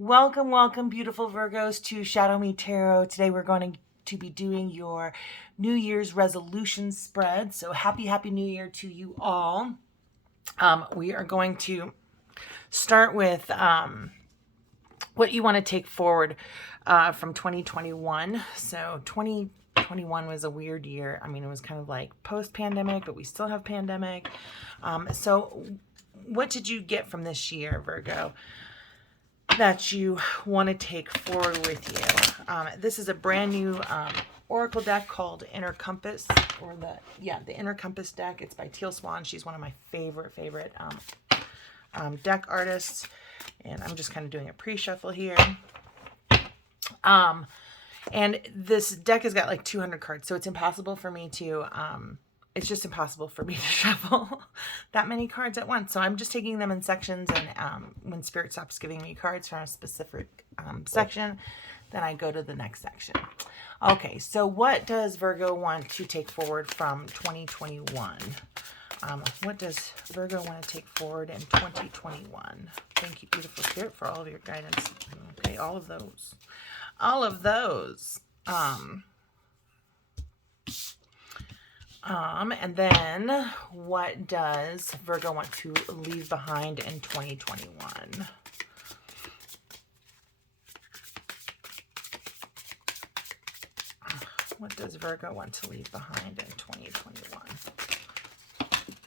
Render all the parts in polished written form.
Welcome, welcome, beautiful Virgos, to Shadow Me Tarot. Today we're going to be doing your New Year's resolution spread. So happy New Year to you all. We are going to start with what you want to take forward from 2021. So 2021 was a weird year. I mean, it was kind of like post-pandemic, but we still have pandemic. So what did you get from this year, Virgo, that you want to take forward with you? This is a brand new oracle deck called Inner Compass, or the Inner Compass deck. It's by Teal Swan. She's one of my favorite deck artists, and I'm just kind of doing a pre-shuffle here. And this deck has got like 200 cards, so it's impossible for me to it's just impossible for me to shuffle that many cards at once. So I'm just taking them in sections, and when Spirit stops giving me cards from a specific section, then I go to the next section. Okay, so what does Virgo want to take forward from 2021? What does Virgo want to take forward in 2021? Thank you, beautiful Spirit, for all of your guidance. Okay, all of those. All of those. And then what does Virgo want to leave behind in 2021? What does Virgo want to leave behind in 2021?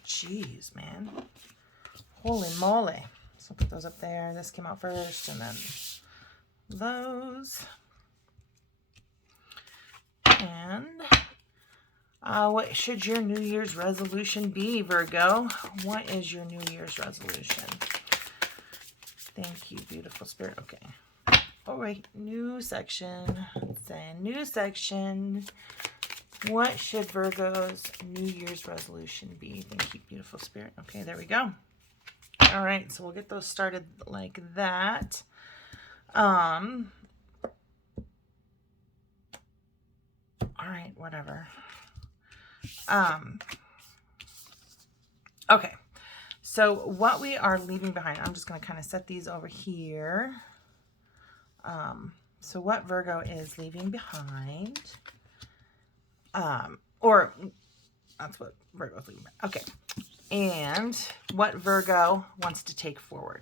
Jeez, man. Holy moly. So put those up there. This came out first, and then those. And what should your New Year's resolution be, Virgo? What is your New Year's resolution? Thank you, beautiful Spirit. Okay. All right, new section. Say new section. What should Virgo's New Year's resolution be? Thank you, beautiful Spirit. Okay, there we go. All right, so we'll get those started like that. All right, whatever. Okay, so what we are leaving behind, I'm just going to kind of set these over here. So what Virgo is leaving behind, or that's what Virgo is leaving behind. Okay, and what Virgo wants to take forward.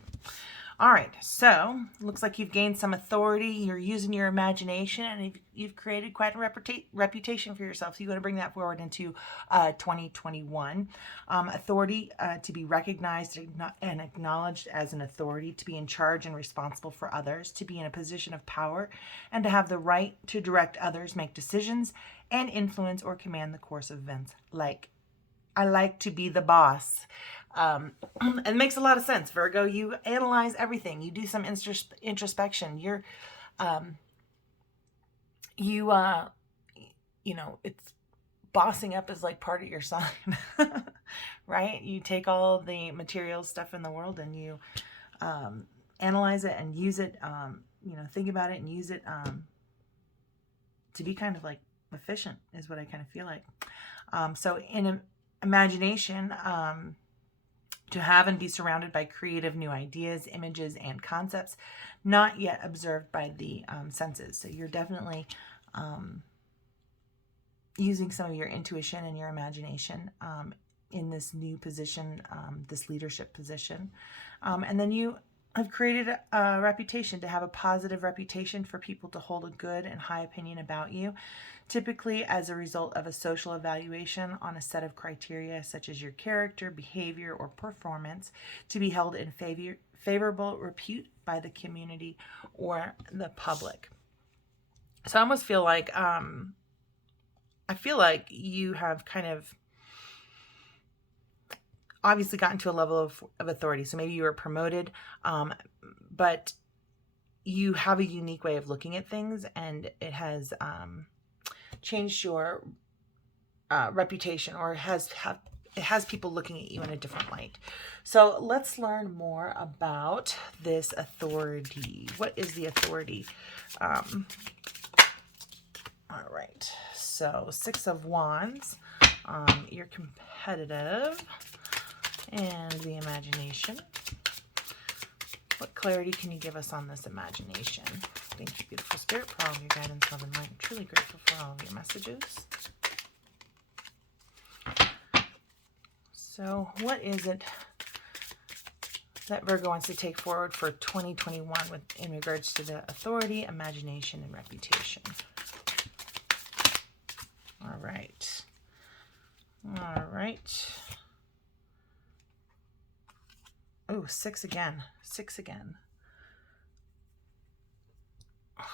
All right, so looks like you've gained some authority. You're using your imagination, and you've created quite a reputation for yourself. So you're going to bring that forward into 2021. Authority, to be recognized and acknowledged as an authority, to be in charge and responsible for others, to be in a position of power, and to have the right to direct others, make decisions, and influence or command the course of events. I like to be the boss. It makes a lot of sense, Virgo. You analyze everything. You do some introspection. You're, you know, it's bossing up is like part of your sign, right? You take all the material stuff in the world and you analyze it and use it, think about it and use it to be kind of like efficient is what I kind of feel like. So in imagination, to have and be surrounded by creative new ideas, images, and concepts not yet observed by the senses. So you're definitely using some of your intuition and your imagination in this new position, this leadership position. And then you have created a reputation, to have a positive reputation for people to hold a good and high opinion about you, typically as a result of a social evaluation on a set of criteria such as your character, behavior, or performance, to be held in favorable repute by the community or the public. So I almost feel like you have kind of obviously gotten to a level of authority. So maybe you were promoted, but you have a unique way of looking at things, and it has changed your reputation, or it has people looking at you in a different light. So let's learn more about this authority. What is the authority? All right. So 6 of Wands. You're competitive. And the imagination. What clarity can you give us on this imagination? Thank you, beautiful spirit, for all of your guidance, love, and light. I'm truly grateful for all of your messages. So what is it that Virgo wants to take forward for 2021 in regards to the authority, imagination, and reputation? All right. All right. Oh, 6 again. 6 again.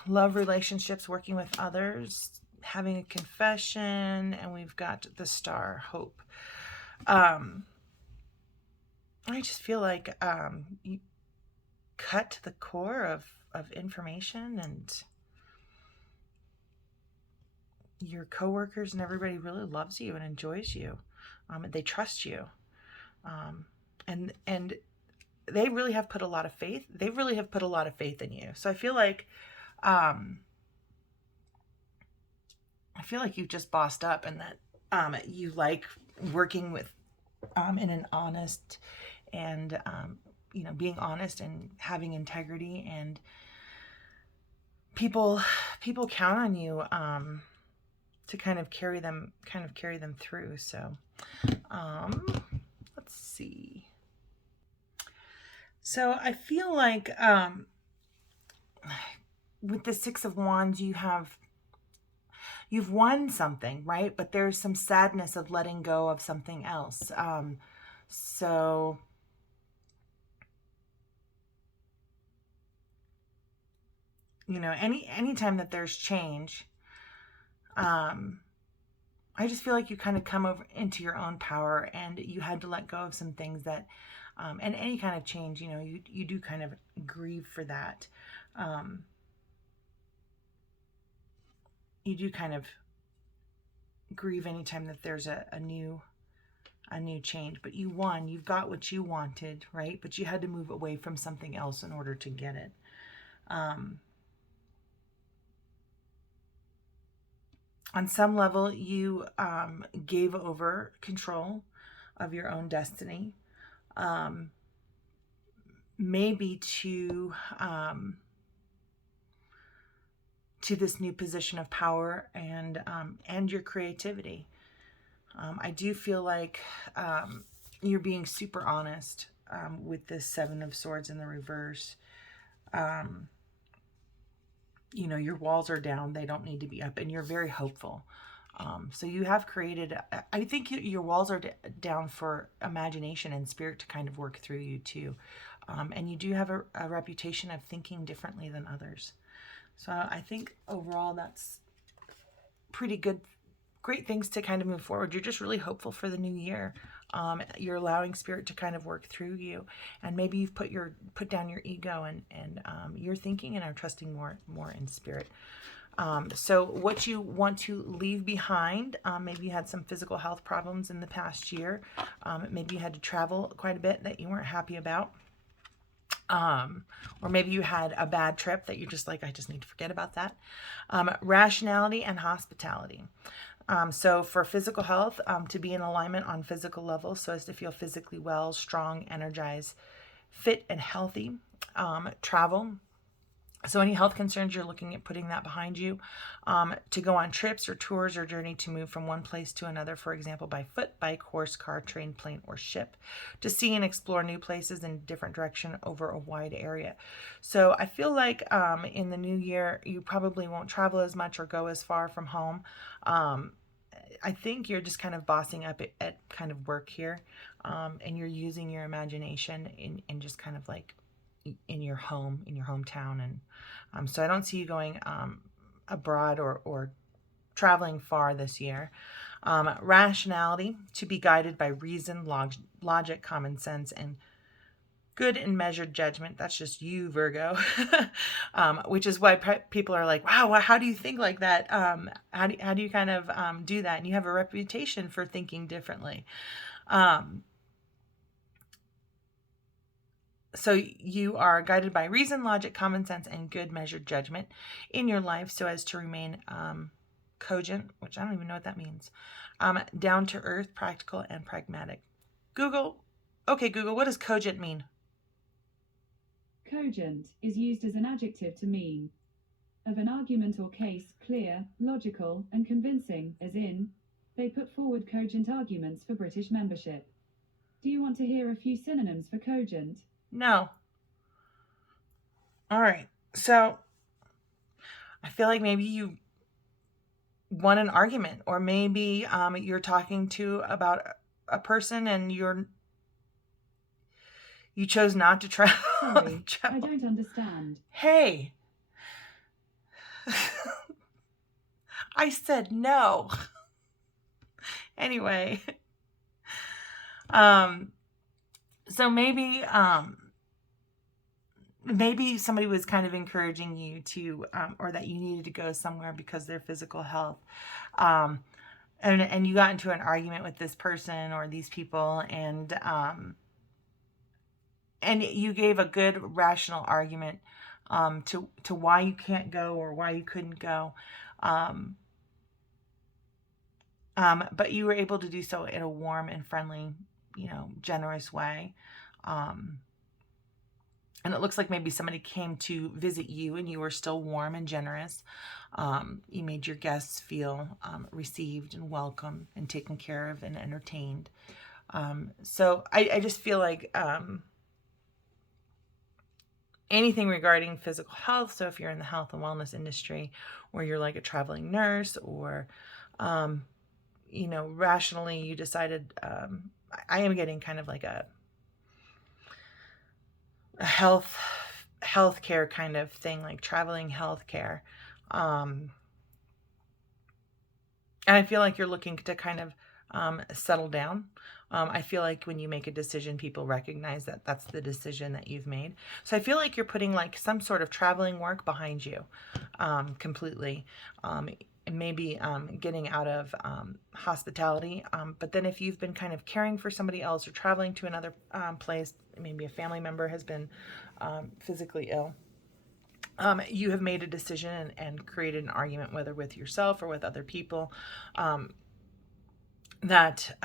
Love, relationships, working with others, having a confession, and we've got the star, hope. I just feel like you cut to the core of information, and your coworkers and everybody really loves you and enjoys you. They trust you. And they really have put a lot of faith. They really have put a lot of faith in you. So I feel like you've just bossed up, and that you like working with in an honest and being honest and having integrity, and people count on you to kind of carry them through. So let's see. So I feel like with the 6 of Wands, you've won something, right? But there's some sadness of letting go of something else. So anytime that there's change, I just feel like you kind of come over into your own power, and you had to let go of some things that, and any kind of change, you do kind of grieve for that. You do kind of grieve anytime that there's a new change, but you won. You've got what you wanted, right? But you had to move away from something else in order to get it. On some level, you gave over control of your own destiny, maybe to this new position of power and your creativity. I do feel like you're being super honest with this 7 of Swords in the reverse. Your walls are down. They don't need to be up, and you're very hopeful. So you have created, I think your walls are down for imagination and spirit to kind of work through you too. And you do have a reputation of thinking differently than others. So I think overall that's pretty good, great things to kind of move forward. You're just really hopeful for the new year. You're allowing spirit to kind of work through you, and maybe you've put down your ego and you're thinking and are trusting more in spirit. So what you want to leave behind, maybe you had some physical health problems in the past year. Maybe you had to travel quite a bit that you weren't happy about. Or maybe you had a bad trip that you're just like, I just need to forget about that. Rationality and hospitality. So for physical health, to be in alignment on physical levels so as to feel physically well, strong, energized, fit, and healthy. Travel. So any health concerns, you're looking at putting that behind you. To go on trips or tours or journey to move from one place to another, for example, by foot, bike, horse, car, train, plane, or ship. To see and explore new places in a different direction over a wide area. So I feel like in the new year, you probably won't travel as much or go as far from home. I think you're just kind of bossing up at kind of work here. And you're using your imagination in just kind of like in your home, in your hometown. And so I don't see you going abroad or traveling far this year. Rationality, to be guided by reason, logic, common sense, and good and measured judgment. That's just you, Virgo. Which is why people are like, wow, how do you think like that? How do you kind of do that? And you have a reputation for thinking differently. So you are guided by reason, logic, common sense, and good measured judgment in your life so as to remain cogent, which I don't even know what that means, down to earth, practical, and pragmatic. Google, what does cogent mean? Cogent is used as an adjective to mean of an argument or case clear, logical, and convincing, as in, they put forward cogent arguments for British membership. Do you want to hear a few synonyms for cogent? No. All right. So I feel like maybe you won an argument, or maybe you're talking to about a person and you chose not to travel. Sorry, I don't understand. Hey, I said no. Anyway, so maybe somebody was kind of encouraging you to, or that you needed to go somewhere because of their physical health. And you got into an argument with this person or these people, and you gave a good rational argument to why you can't go or why you couldn't go. But you were able to do so in a warm and friendly, generous way. And it looks like maybe somebody came to visit you and you were still warm and generous. You made your guests feel received and welcome and taken care of and entertained. So I just feel like anything regarding physical health. So if you're in the health and wellness industry, or you're like a traveling nurse, or, rationally you decided, I am getting kind of like a healthcare kind of thing, like traveling healthcare. And I feel like you're looking to kind of settle down. I feel like when you make a decision, people recognize that that's the decision that you've made. So I feel like you're putting like some sort of traveling work behind you completely. And maybe getting out of hospitality. But then if you've been kind of caring for somebody else or traveling to another place, maybe a family member has been physically ill, you have made a decision and created an argument, whether with yourself or with other people, that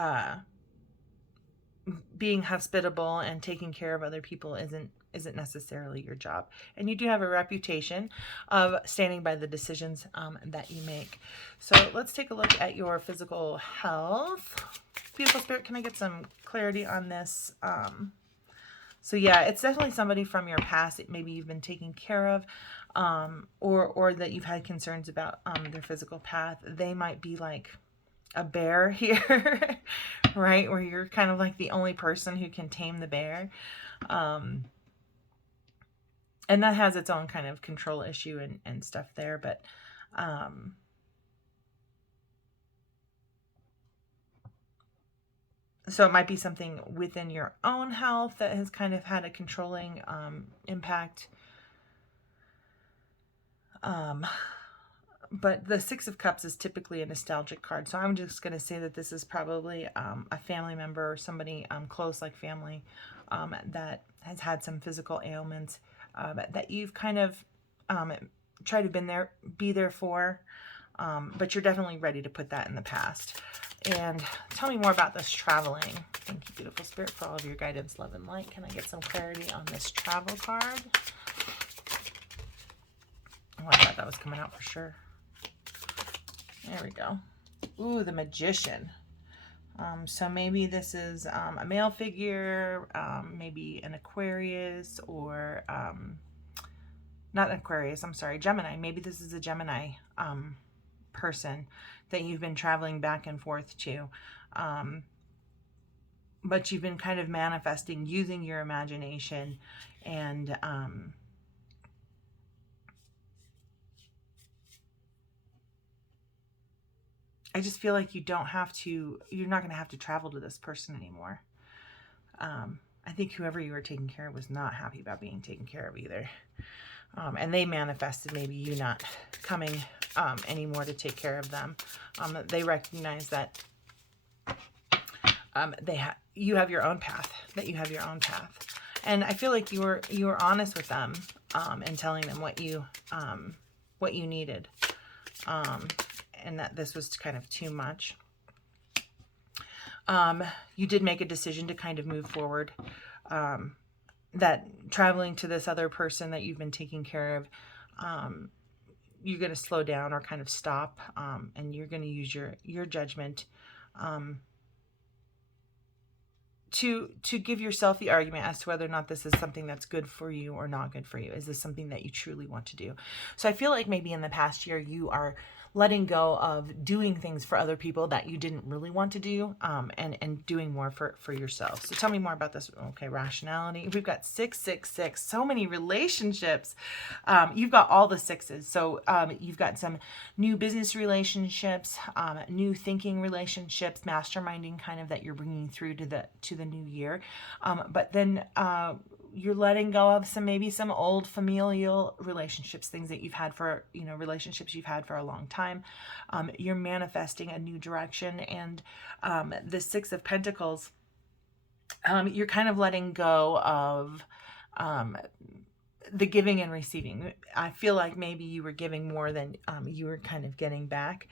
being hospitable and taking care of other people isn't necessarily your job. And you do have a reputation of standing by the decisions that you make. So let's take a look at your physical health. Beautiful Spirit, can I get some clarity on this? So yeah, it's definitely somebody from your past that maybe you've been taking care of, or that you've had concerns about their physical path. They might be like a bear here, right? Where you're kind of like the only person who can tame the bear. And that has its own kind of control issue and stuff there. But so it might be something within your own health that has kind of had a controlling impact. But the Six of Cups is typically a nostalgic card. So I'm just going to say that this is probably a family member or somebody close, like family, that has had some physical ailments that you've kind of tried to be there for. But you're definitely ready to put that in the past. And tell me more about this traveling. Thank you, beautiful Spirit, for all of your guidance, love, and light. Can I get some clarity on this travel card? Oh, I thought that was coming out for sure. There we go. Ooh, the Magician. So maybe this is a male figure, maybe an Aquarius, or not Aquarius, I'm sorry, Gemini. Maybe this is a Gemini person that you've been traveling back and forth to. But you've been kind of manifesting using your imagination, and I just feel like you're not going to have to travel to this person anymore. I think whoever you were taking care of was not happy about being taken care of either. And they manifested maybe you not coming anymore to take care of them. They recognize that you have your own path, And I feel like you were honest with them and telling them what you needed. And that this was kind of too much. You did make a decision to kind of move forward that traveling to this other person that you've been taking care of, you're going to slow down or kind of stop, and you're going to use your judgment, to give yourself the argument as to whether or not this is something that's good for you or not good for you. Is this something that you truly want to do? So I feel like maybe in the past year you are letting go of doing things for other people that you didn't really want to do, and doing more for yourself. So tell me more about this. Okay, rationality. We've got 666. So many relationships. You've got all the sixes. So you've got some new business relationships, new thinking relationships, masterminding kind of that you're bringing through to the new year. But then you're letting go of maybe some old familial relationships, things that you've had for, relationships you've had for a long time. You're manifesting a new direction. And the Six of Pentacles, you're kind of letting go of the giving and receiving. I feel like maybe you were giving more than you were kind of getting back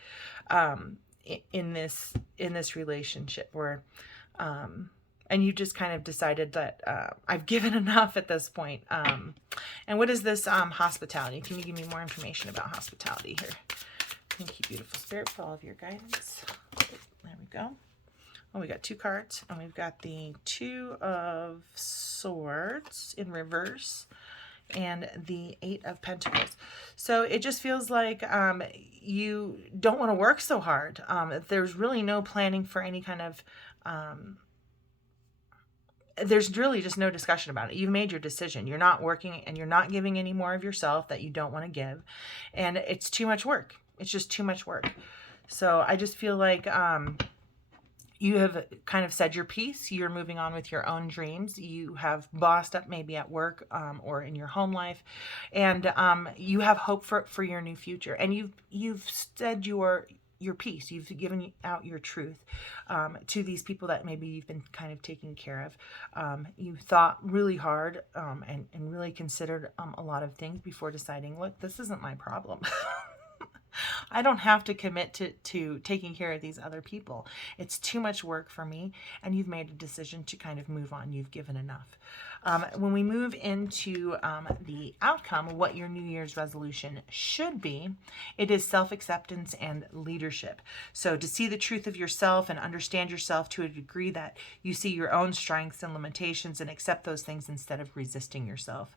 in this relationship, where and you just kind of decided that I've given enough at this point. And what is this hospitality? Can you give me more information about hospitality here? Thank you, beautiful spirit, for all of your guidance. There we go. Oh, we got 2 cards, and we've got the Two of Swords in reverse and the 8 of Pentacles. So it just feels like you don't want to work so hard. There's really no planning for any kind of there's really just no discussion about it. You've made your decision. You're not working and you're not giving any more of yourself that you don't want to give. And it's too much work. It's just too much work. So I just feel like you have kind of said your piece. You're moving on with your own dreams. You have bossed up maybe at work or in your home life. And you have hope for your new future. And you've said your piece. You've given out your truth to these people that maybe you've been kind of taking care of. You thought really hard and really considered a lot of things before deciding, look, this isn't my problem. I don't have to commit to taking care of these other people. It's too much work for me. And you've made a decision to kind of move on. You've given enough. When we move into the outcome, what your New Year's resolution should be, it is self-acceptance and leadership. So to see the truth of yourself and understand yourself to a degree that you see your own strengths and limitations and accept those things instead of resisting yourself.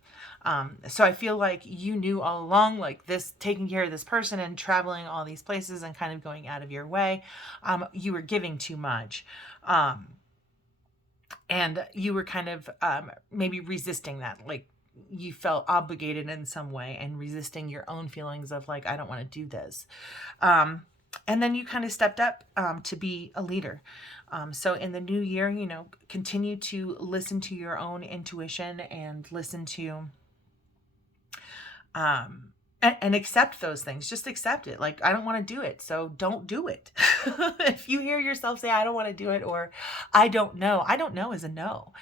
So I feel like you knew all along, like this, taking care of this person and traveling all these places and kind of going out of your way, you were giving too much. And you were kind of maybe resisting that, like you felt obligated in some way and resisting your own feelings of like, I don't want to do this. And then you kind of stepped up to be a leader. So in the new year, continue to listen to your own intuition and listen to and accept those things. Just accept it. Like, I don't want to do it, so don't do it. If you hear yourself say, I don't want to do it, or I don't know is a no.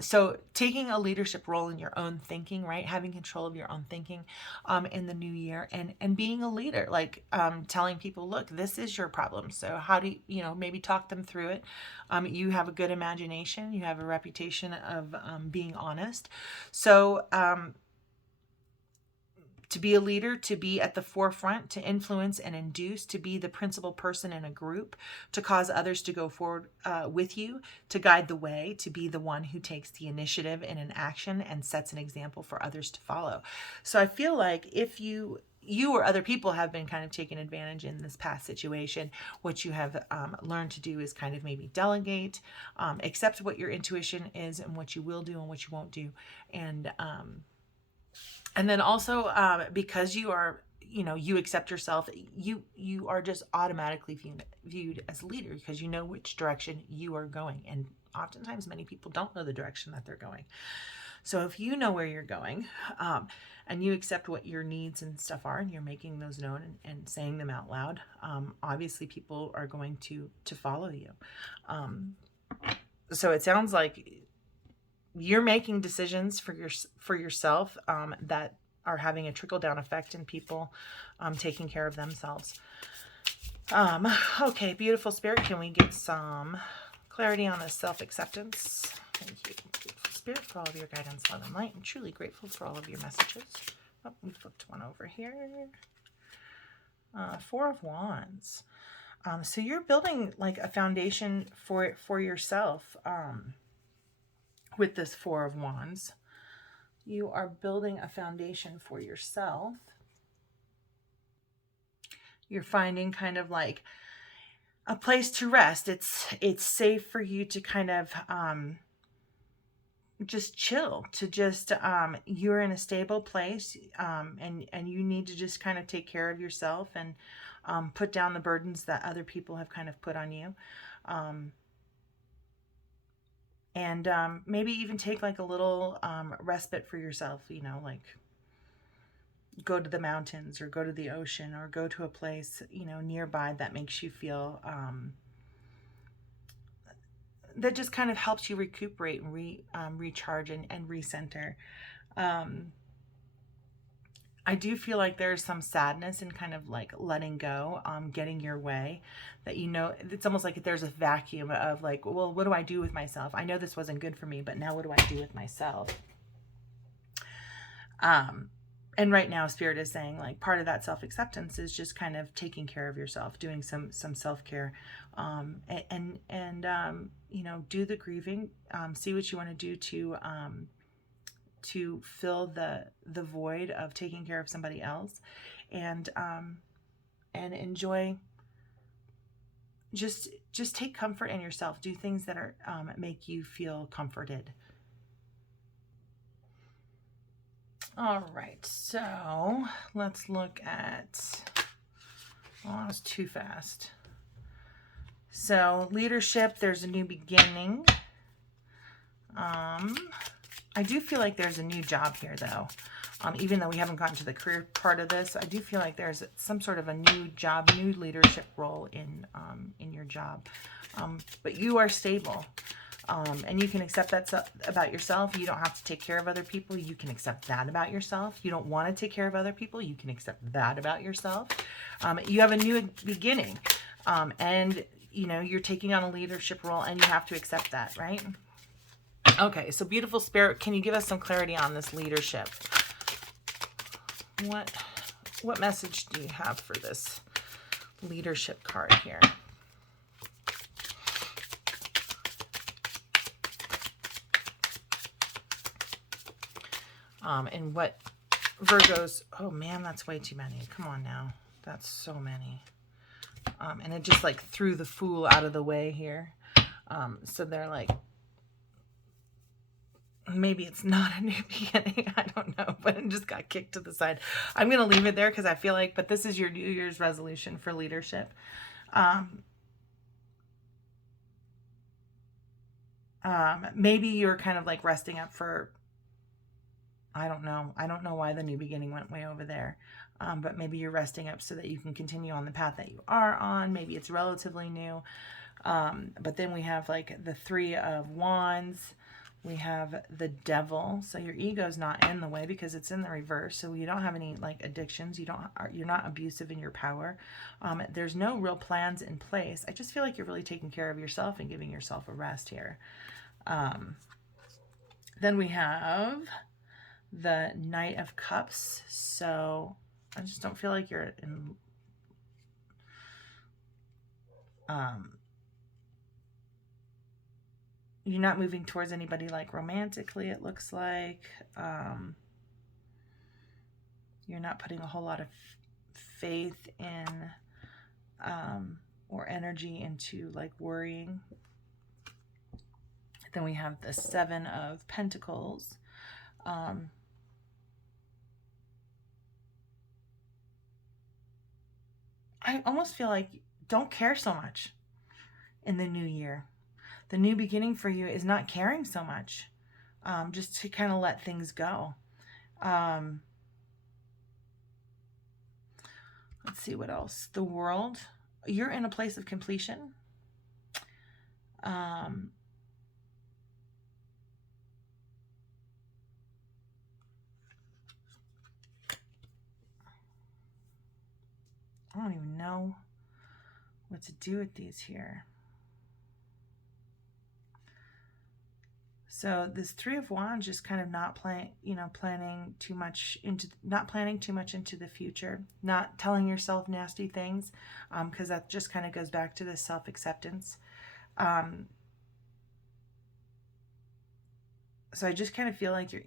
So taking a leadership role in your own thinking, right? Having control of your own thinking in the new year, and being a leader, like telling people, look, this is your problem. So how do you, maybe talk them through it. You have a good imagination. You have a reputation of being honest. So, to be a leader, to be at the forefront, to influence and induce, to be the principal person in a group, to cause others to go forward with you, to guide the way, to be the one who takes the initiative in an action and sets an example for others to follow. So I feel like if you or other people have been kind of taking advantage in this past situation, what you have learned to do is kind of maybe delegate, accept what your intuition is and what you will do and what you won't do. And then also, because you are, you accept yourself, you are just automatically viewed as a leader because you know which direction you are going. And oftentimes many people don't know the direction that they're going. So if you know where you're going, and you accept what your needs and stuff are, and you're making those known and saying them out loud, obviously people are going to follow you. So it sounds like you're making decisions for yourself that are having a trickle-down effect in people taking care of themselves. Okay, beautiful spirit, can we get some clarity on this self-acceptance? Thank you, beautiful spirit. Spirit, for all of your guidance, love, and light. I'm truly grateful for all of your messages. Oh, we flipped one over here. Four of Wands. So you're building like a foundation for yourself with this Four of Wands. You are building a foundation for yourself. You're finding kind of like a place to rest. It's safe for you to kind of just chill, to just you're in a stable place, and you need to just kind of take care of yourself and put down the burdens that other people have kind of put on you, and maybe even take like a little respite for yourself, you know, like go to the mountains or go to the ocean or go to a place, you know, nearby that makes you feel that just kind of helps you recuperate and recharge and recenter. I do feel like there's some sadness in kind of like letting go, getting your way, that, you know, it's almost like there's a vacuum of like, well, what do I do with myself? I know this wasn't good for me, but now what do I do with myself? And right now Spirit is saying like part of that self-acceptance is just kind of taking care of yourself, doing some self-care, and you know, do the grieving, see what you want to do to fill the void of taking care of somebody else, and enjoy, just take comfort in yourself, do things that are make you feel comforted. All right, so let's look at, oh, that was too fast. So leadership, there's a new beginning. I do feel like there's a new job here though. Even though we haven't gotten to the career part of this, I do feel like there's some sort of a new job, new leadership role in your job. But you are stable. And you can accept that about yourself. You don't have to take care of other people. You can accept that about yourself. You don't want to take care of other people. You can accept that about yourself. You have a new beginning. And, you know, you're taking on a leadership role and you have to accept that, right? Okay, so beautiful Spirit, can you give us some clarity on this leadership? What message do you have for this leadership card here? And what Virgos, oh man, that's way too many. Come on now. That's so many. And it just like threw the Fool out of the way here. So they're like, maybe it's not a new beginning. I don't know, but it just got kicked to the side. I'm going to leave it there because I feel like, but this is your New Year's resolution for leadership. Maybe you're kind of like resting up for, I don't know. I don't know why the new beginning went way over there. But maybe you're resting up so that you can continue on the path that you are on. Maybe it's relatively new. But then we have like the Three of Wands. We have the Devil. So your ego's not in the way because it's in the reverse. So you don't have any like addictions. You're not abusive in your power. There's no real plans in place. I just feel like you're really taking care of yourself and giving yourself a rest here. Then we have the Knight of Cups. So I just don't feel like you're in you're not moving towards anybody like romantically, it looks like. You're not putting a whole lot of faith in or energy into like worrying. Then we have the Seven of Pentacles. I almost feel like don't care so much in the new year. The new beginning for you is not caring so much. Just to kind of let things go. Let's see what else. The World. You're in a place of completion. I don't even know what to do with these here. So this Three of Wands, just kind of not planning too much into the future, not telling yourself nasty things, because that just kind of goes back to the self-acceptance. So I just kind of feel like your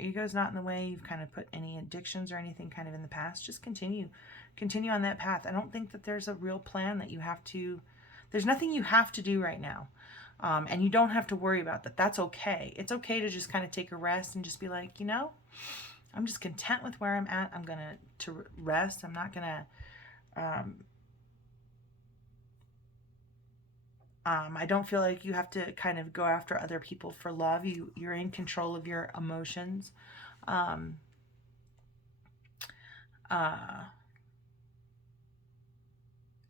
ego's not in the way. You've kind of put any addictions or anything kind of in the past. Just continue on that path. I don't think that there's a real plan that you have to, there's nothing you have to do right now. And you don't have to worry about that. That's okay. It's okay to just kind of take a rest and just be like, I'm just content with where I'm at. I'm going to rest. I'm not going to, I don't feel like you have to kind of go after other people for love. You're in control of your emotions.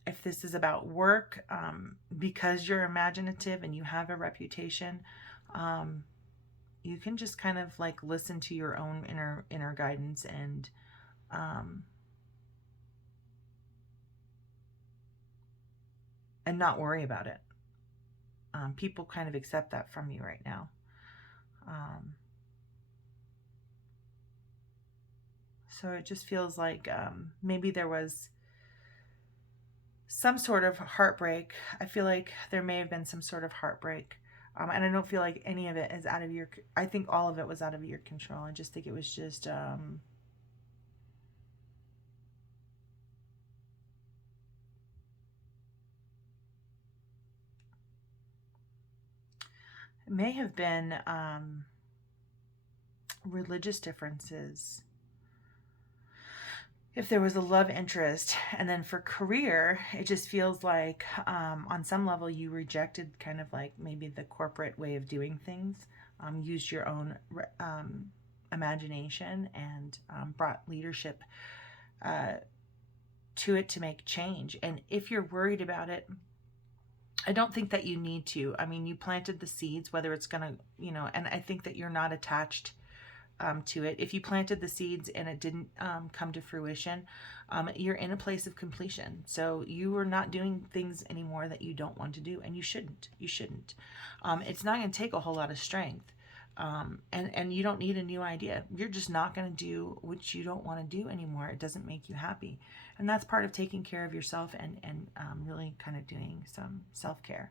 If this is about work, because you're imaginative and you have a reputation, you can just kind of like listen to your own inner guidance and not worry about it. People kind of accept that from you right now. So it just feels like maybe there was some sort of heartbreak. I feel like there may have been some sort of heartbreak. And I don't feel like any of it is out of your, I think all of it was out of your control. I just think it was just, it may have been religious differences. If there was a love interest, and then for career, it just feels like on some level you rejected kind of like maybe the corporate way of doing things, used your own imagination and brought leadership to it to make change. And if you're worried about it, I don't think that you need to. I mean, you planted the seeds, whether it's going to, and I think that you're not attached to it. If you planted the seeds and it didn't come to fruition, you're in a place of completion. So you are not doing things anymore that you don't want to do, and you shouldn't. It's not going to take a whole lot of strength, and you don't need a new idea. You're just not going to do what you don't want to do anymore. It doesn't make you happy, and that's part of taking care of yourself and really kind of doing some self-care.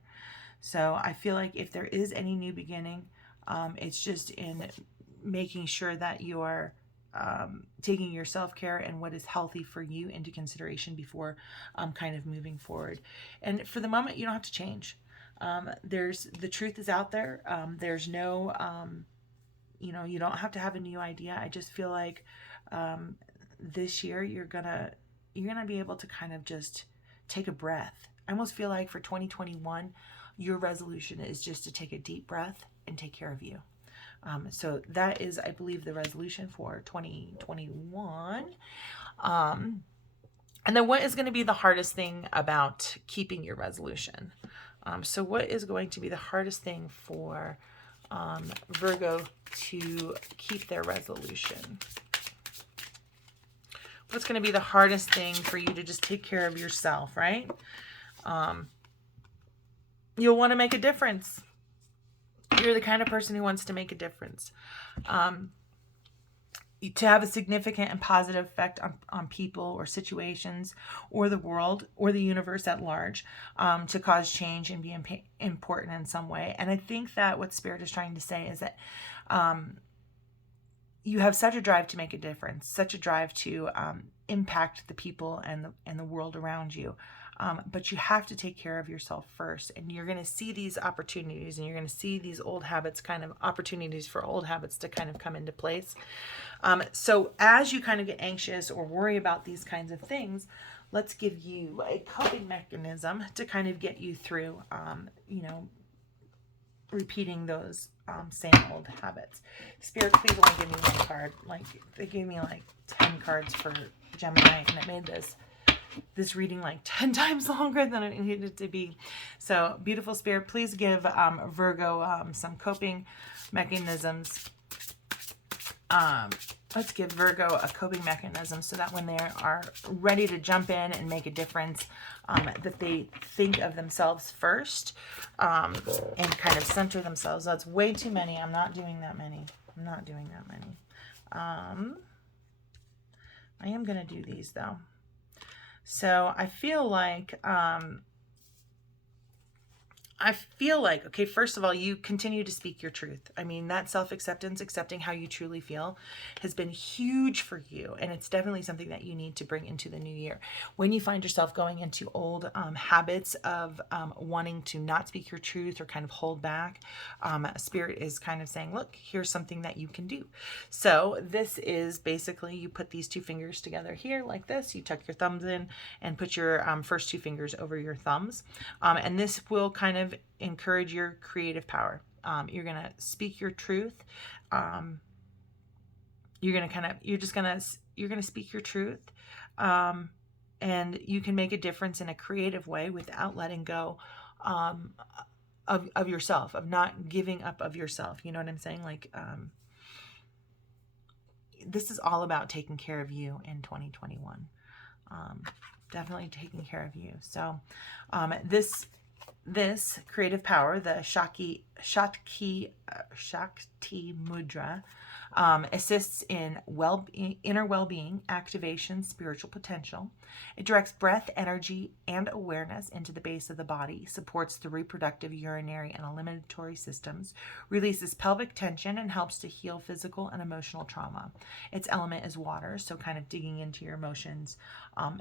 So I feel like if there is any new beginning, it's just in making sure that you're taking your self-care and what is healthy for you into consideration before kind of moving forward. And for the moment, you don't have to change. The truth is out there. There's no, you don't have to have a new idea. I just feel like this year you're gonna be able to kind of just take a breath. I almost feel like for 2021, your resolution is just to take a deep breath and take care of you. So that is, I believe, the resolution for 2021. And then what is going to be the hardest thing about keeping your resolution? So what is going to be the hardest thing for Virgo to keep their resolution? What's going to be the hardest thing for you to just take care of yourself, right? You'll want to make a difference. You're the kind of person who wants to make a difference. To have a significant and positive effect on people or situations or the world or the universe at large, to cause change and be important in some way. And I think that what Spirit is trying to say is that you have such a drive to make a difference, such a drive to impact the people and the world around you. But you have to take care of yourself first, and you're going to see these opportunities, and you're going to see these old habits, kind of opportunities for old habits to kind of come into place. So as you kind of get anxious or worry about these kinds of things, let's give you a coping mechanism to kind of get you through, repeating those same old habits. Spirit, please only give me one card. Like, they gave me like 10 cards for Gemini, and it made this reading like 10 times longer than it needed to be. So, beautiful Spirit, please give Virgo some coping mechanisms let's give Virgo a coping mechanism so that when they are ready to jump in and make a difference, that they think of themselves first, and kind of center themselves. That's way too many. I'm not doing that many. I'm not doing that many. I am going to do these though. So I feel like, okay, first of all, you continue to speak your truth. I mean, that self-acceptance, accepting how you truly feel, has been huge for you. And it's definitely something that you need to bring into the new year. When you find yourself going into old habits of wanting to not speak your truth or kind of hold back, Spirit is kind of saying, look, here's something that you can do. So this is basically, you put these two fingers together here like this. You tuck your thumbs in and put your first two fingers over your thumbs. And this will kind of encourage your creative power. You're going to speak your truth. You're going to speak your truth. And you can make a difference in a creative way without letting go of yourself, of not giving up of yourself. You know what I'm saying? Like, this is all about taking care of you in 2021. Definitely taking care of you. So this creative power, the Shakti Mudra, assists in inner well-being, activation, spiritual potential. It directs breath, energy, and awareness into the base of the body, supports the reproductive, urinary, and eliminatory systems, releases pelvic tension, and helps to heal physical and emotional trauma. Its element is water, so kind of digging into your emotions,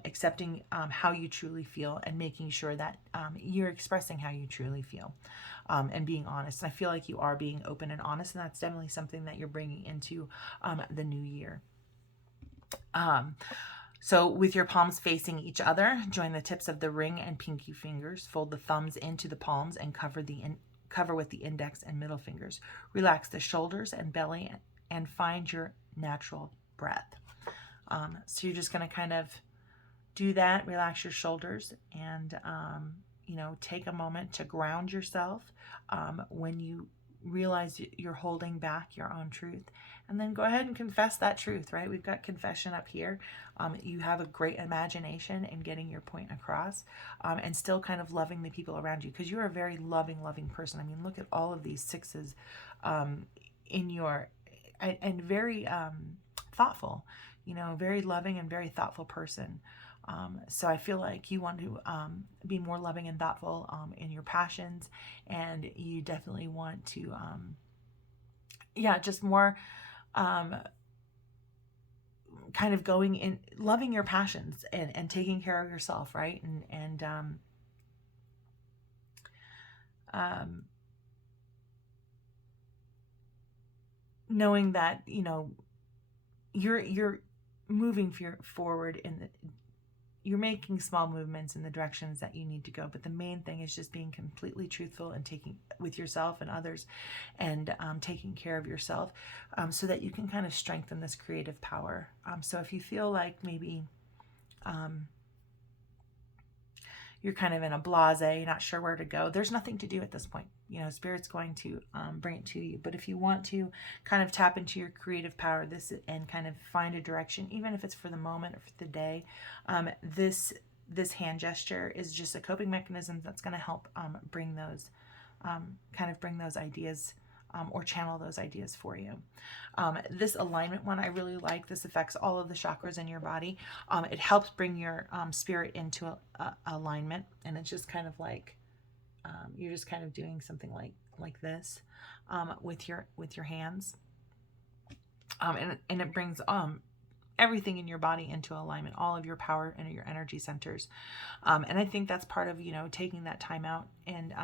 accepting how you truly feel, and making sure that you're expressing how you truly feel. And being honest. And I feel like you are being open and honest, and that's definitely something that you're bringing into the new year. So with your palms facing each other, join the tips of the ring and pinky fingers. Fold the thumbs into the palms and cover with the index and middle fingers. Relax the shoulders and belly and find your natural breath. So you're just going to kind of do that. Relax your shoulders and take a moment to ground yourself when you realize you're holding back your own truth. And then go ahead and confess that truth, right? We've got confession up here. You have a great imagination in getting your point across, and still kind of loving the people around you, because you're a very loving person. I mean, look at all of these sixes in your, and very thoughtful, very loving and very thoughtful person. So I feel like you want to be more loving and thoughtful in your passions, and you definitely want to, just more kind of going in, loving your passions and taking care of yourself, right? And knowing that, you're moving forward you're making small movements in the directions that you need to go, but the main thing is just being completely truthful and taking with yourself and others, and taking care of yourself, so that you can kind of strengthen this creative power. So if you feel like maybe you're kind of in a blase, you're not sure where to go, there's nothing to do at this point. Spirit's going to bring it to you. But if you want to kind of tap into your creative power and kind of find a direction, even if it's for the moment or for the day, this hand gesture is just a coping mechanism that's going to help bring those ideas, or channel those ideas for you. This alignment one I really like. This affects all of the chakras in your body. It helps bring your spirit into alignment, and it's just kind of like you're just kind of doing something like this with your hands, and it brings everything in your body into alignment, all of your power and your energy centers, and I think that's part of taking that time out and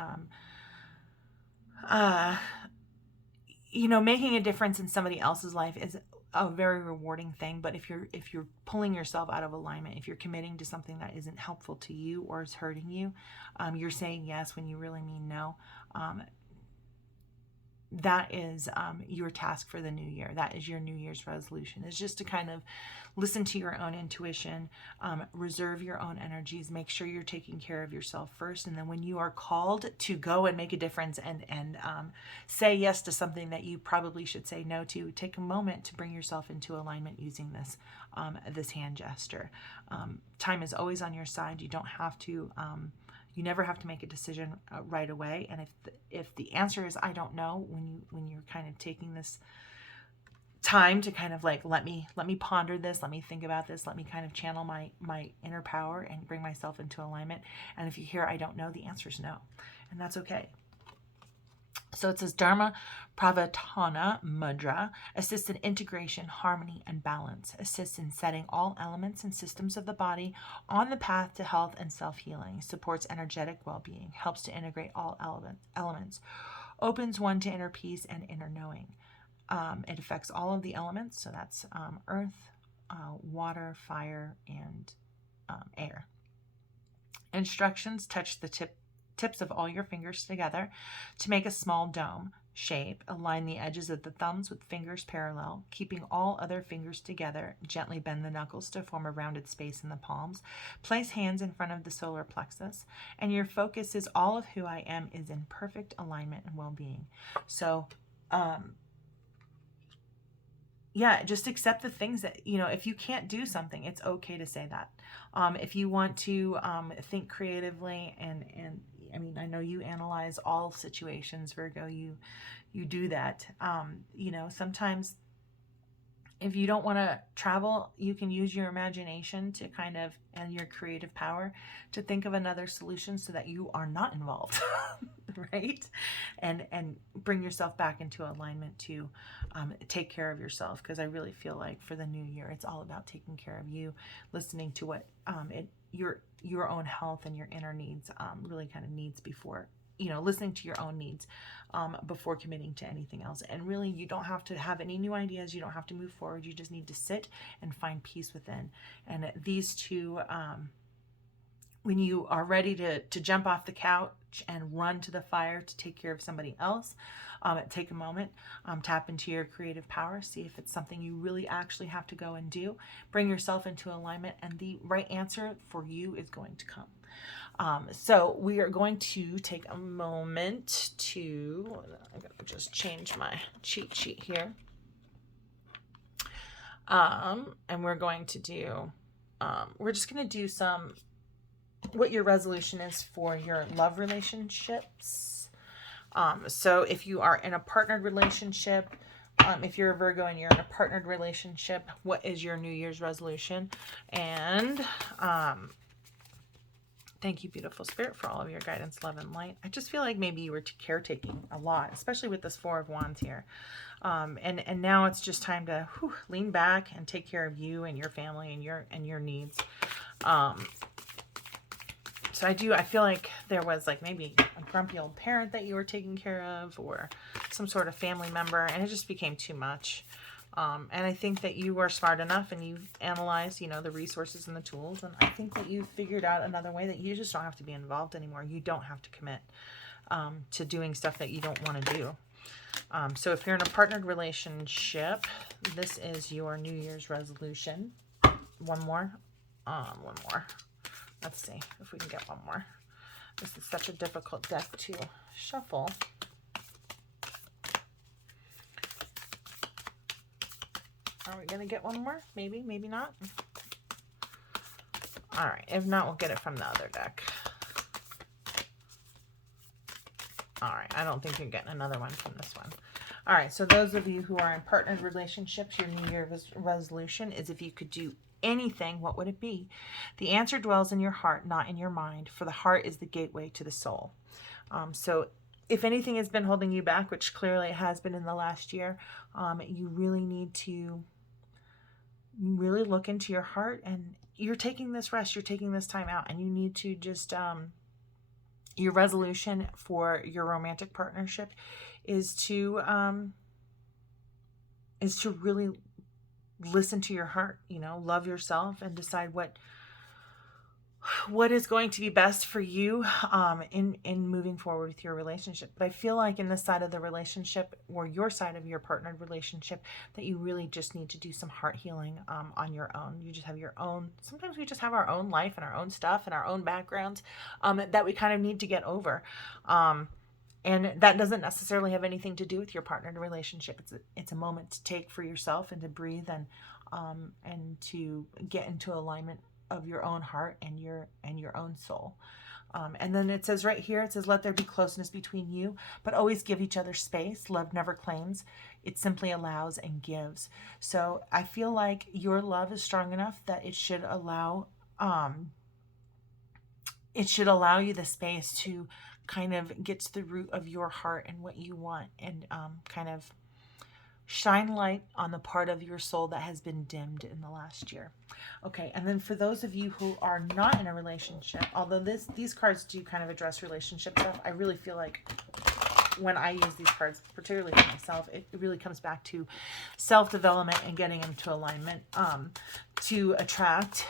making a difference in somebody else's life is a very rewarding thing. But if you're pulling yourself out of alignment, if you're committing to something that isn't helpful to you or is hurting you, you're saying yes when you really mean no. that is your task for the new year. That is your New Year's resolution, is just to kind of listen to your own intuition, reserve your own energies, make sure you're taking care of yourself first. And then when you are called to go and make a difference and say yes to something that you probably should say no to, take a moment to bring yourself into alignment using this hand gesture. Time is always on your side. You don't have to you never have to make a decision right away. And if the answer is I don't know, when you're kind of taking this time to kind of like let me ponder this, let me think about this, let me kind of channel my inner power and bring myself into alignment. And if you hear I don't know, the answer is no, and that's okay. So it says Dharma Pravatana Mudra assists in integration, harmony, and balance, assists in setting all elements and systems of the body on the path to health and self-healing, supports energetic well-being, helps to integrate all elements, opens one to inner peace and inner knowing. It affects all of the elements, so that's earth, water, fire, and air. Instructions: touch the tips of all your fingers together to make a small dome shape. Align the edges of the thumbs with fingers parallel, keeping all other fingers together. Gently bend the knuckles to form a rounded space in the palms. Place hands in front of the solar plexus, and your focus is all of who I am is in perfect alignment and well-being. So yeah, just accept the things that, if you can't do something, it's okay to say that. If you want to think creatively and I mean, I know you analyze all situations, Virgo, you do that. Sometimes if you don't want to travel, you can use your imagination to kind of, and your creative power to think of another solution so that you are not involved, right? And bring yourself back into alignment to take care of yourself. Because I really feel like for the new year, it's all about taking care of you, listening to what your own health and your inner needs really kind of needs before, listening to your own needs before committing to anything else. And really, you don't have to have any new ideas. You don't have to move forward. You just need to sit and find peace within. And these two, when you are ready to jump off the couch and run to the fire to take care of somebody else, take a moment, tap into your creative power, see if it's something you really actually have to go and do. Bring yourself into alignment, and the right answer for you is going to come. So we are going to take a moment to, I'm going to just change my cheat sheet here. And we're going to do, we're just going to do what your resolution is for your love relationships. So if you are in a partnered relationship, if you're a Virgo and you're in a partnered relationship, what is your New Year's resolution? And, thank you, beautiful spirit, for all of your guidance, love, and light. I just feel like maybe you were caretaking a lot, especially with this Four of Wands here. And now it's just time to lean back and take care of you and your family and your needs. So I feel like there was like maybe a grumpy old parent that you were taking care of, or some sort of family member, and it just became too much. And I think that you were smart enough and you analyzed, the resources and the tools. And I think that you figured out another way that you just don't have to be involved anymore. You don't have to commit to doing stuff that you don't want to do. So if you're in a partnered relationship, this is your New Year's resolution. One more. Let's see if we can get one more. This is such a difficult deck to shuffle. Are we going to get one more? Maybe, maybe not. All right. If not, we'll get it from the other deck. All right. I don't think you're getting another one from this one. All right. So those of you who are in partnered relationships, your New Year's resolution is, if you could do anything, what would it be? The answer dwells in your heart, not in your mind, for the heart is the gateway to the soul. So if anything has been holding you back, which clearly it has been in the last year, you really need to really look into your heart, and you're taking this rest, you're taking this time out, and you need to just, your resolution for your romantic partnership is to really listen to your heart, love yourself and decide what what is going to be best for you in moving forward with your relationship. But I feel like in this side of the relationship, or your side of your partnered relationship, that you really just need to do some heart healing on your own. You just have your own, sometimes we just have our own life and our own stuff and our own backgrounds that we kind of need to get over. And that doesn't necessarily have anything to do with your partnered relationship. It's a moment to take for yourself and to breathe and to get into alignment of your own heart and your own soul. And then it says right here, it says, let there be closeness between you, but always give each other space. Love never claims. It simply allows and gives. So I feel like your love is strong enough that it should allow you the space to kind of get to the root of your heart and what you want, and kind of shine light on the part of your soul that has been dimmed in the last year. Okay, and then for those of you who are not in a relationship, although these cards do kind of address relationship stuff, I really feel like when I use these cards, particularly for myself, it really comes back to self-development and getting into alignment to attract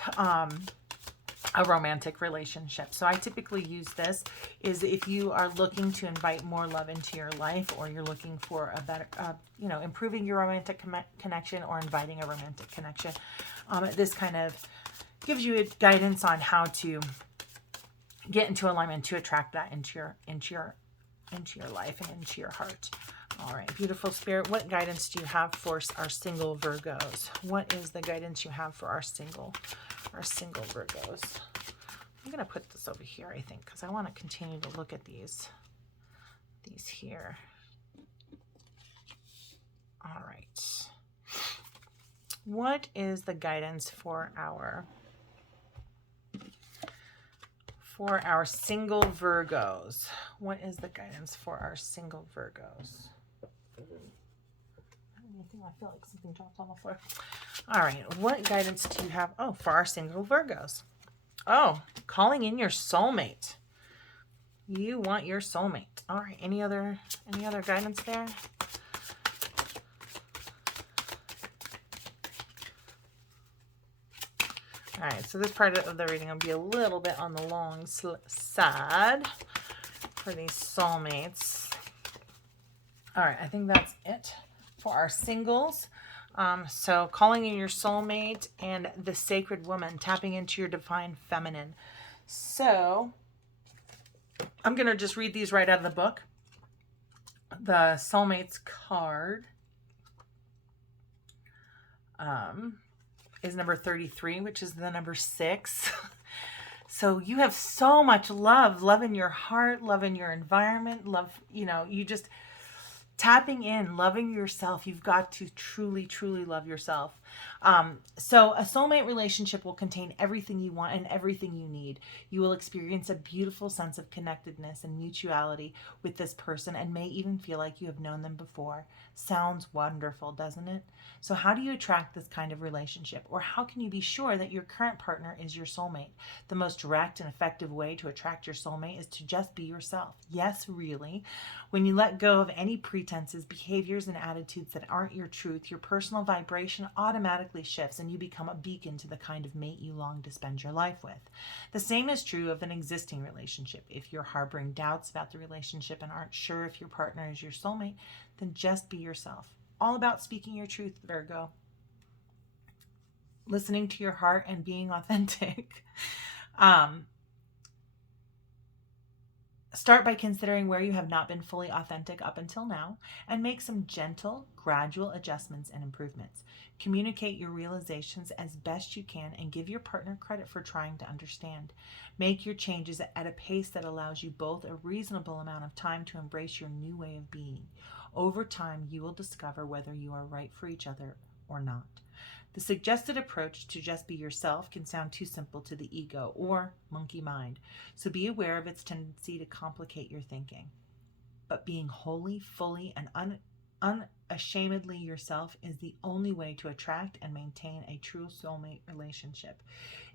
a romantic relationship. So I typically use this is if you are looking to invite more love into your life, or you're looking for a better, improving your romantic connection or inviting a romantic connection. This kind of gives you guidance on how to get into alignment to attract that into your life and into your heart. All right, beautiful spirit, what guidance do you have for our single Virgos? What is the guidance you have for our single Virgos? I'm going to put this over here, I think, because I want to continue to look at these here. All right. What is the guidance for our single Virgos? What is the guidance for our single Virgos? I feel like something dropped on the floor. All right, what guidance do you have? Oh, for our single Virgos. Oh, calling in your soulmate. You want your soulmate. All right, any other guidance there? All right, so this part of the reading will be a little bit on the long side for these soulmates. All right, I think that's it for our singles. So calling in your soulmate and the sacred woman, tapping into your divine feminine. So I'm going to just read these right out of the book. The soulmates card is number 33, which is the number 6. So you have so much love in your heart, love in your environment, love, you just tapping in, loving yourself. You've got to truly, truly love yourself. So a soulmate relationship will contain everything you want and everything you need. You will experience a beautiful sense of connectedness and mutuality with this person, and may even feel like you have known them before. Sounds wonderful, doesn't it? So how do you attract this kind of relationship? Or how can you be sure that your current partner is your soulmate? The most direct and effective way to attract your soulmate is to just be yourself. Yes, really. When you let go of any pretenses, behaviors, and attitudes that aren't your truth, your personal vibration automatically shifts, and you become a beacon to the kind of mate you long to spend your life with. The same is true of an existing relationship. If you're harboring doubts about the relationship and aren't sure if your partner is your soulmate, then just be yourself. All about speaking your truth, Virgo. Listening to your heart and being authentic. Start by considering where you have not been fully authentic up until now, and make some gentle, gradual adjustments and improvements. Communicate your realizations as best you can and give your partner credit for trying to understand. Make your changes at a pace that allows you both a reasonable amount of time to embrace your new way of being. Over time, you will discover whether you are right for each other or not. The suggested approach to just be yourself can sound too simple to the ego or monkey mind, so be aware of its tendency to complicate your thinking. But being wholly, fully, and unashamedly yourself is the only way to attract and maintain a true soulmate relationship.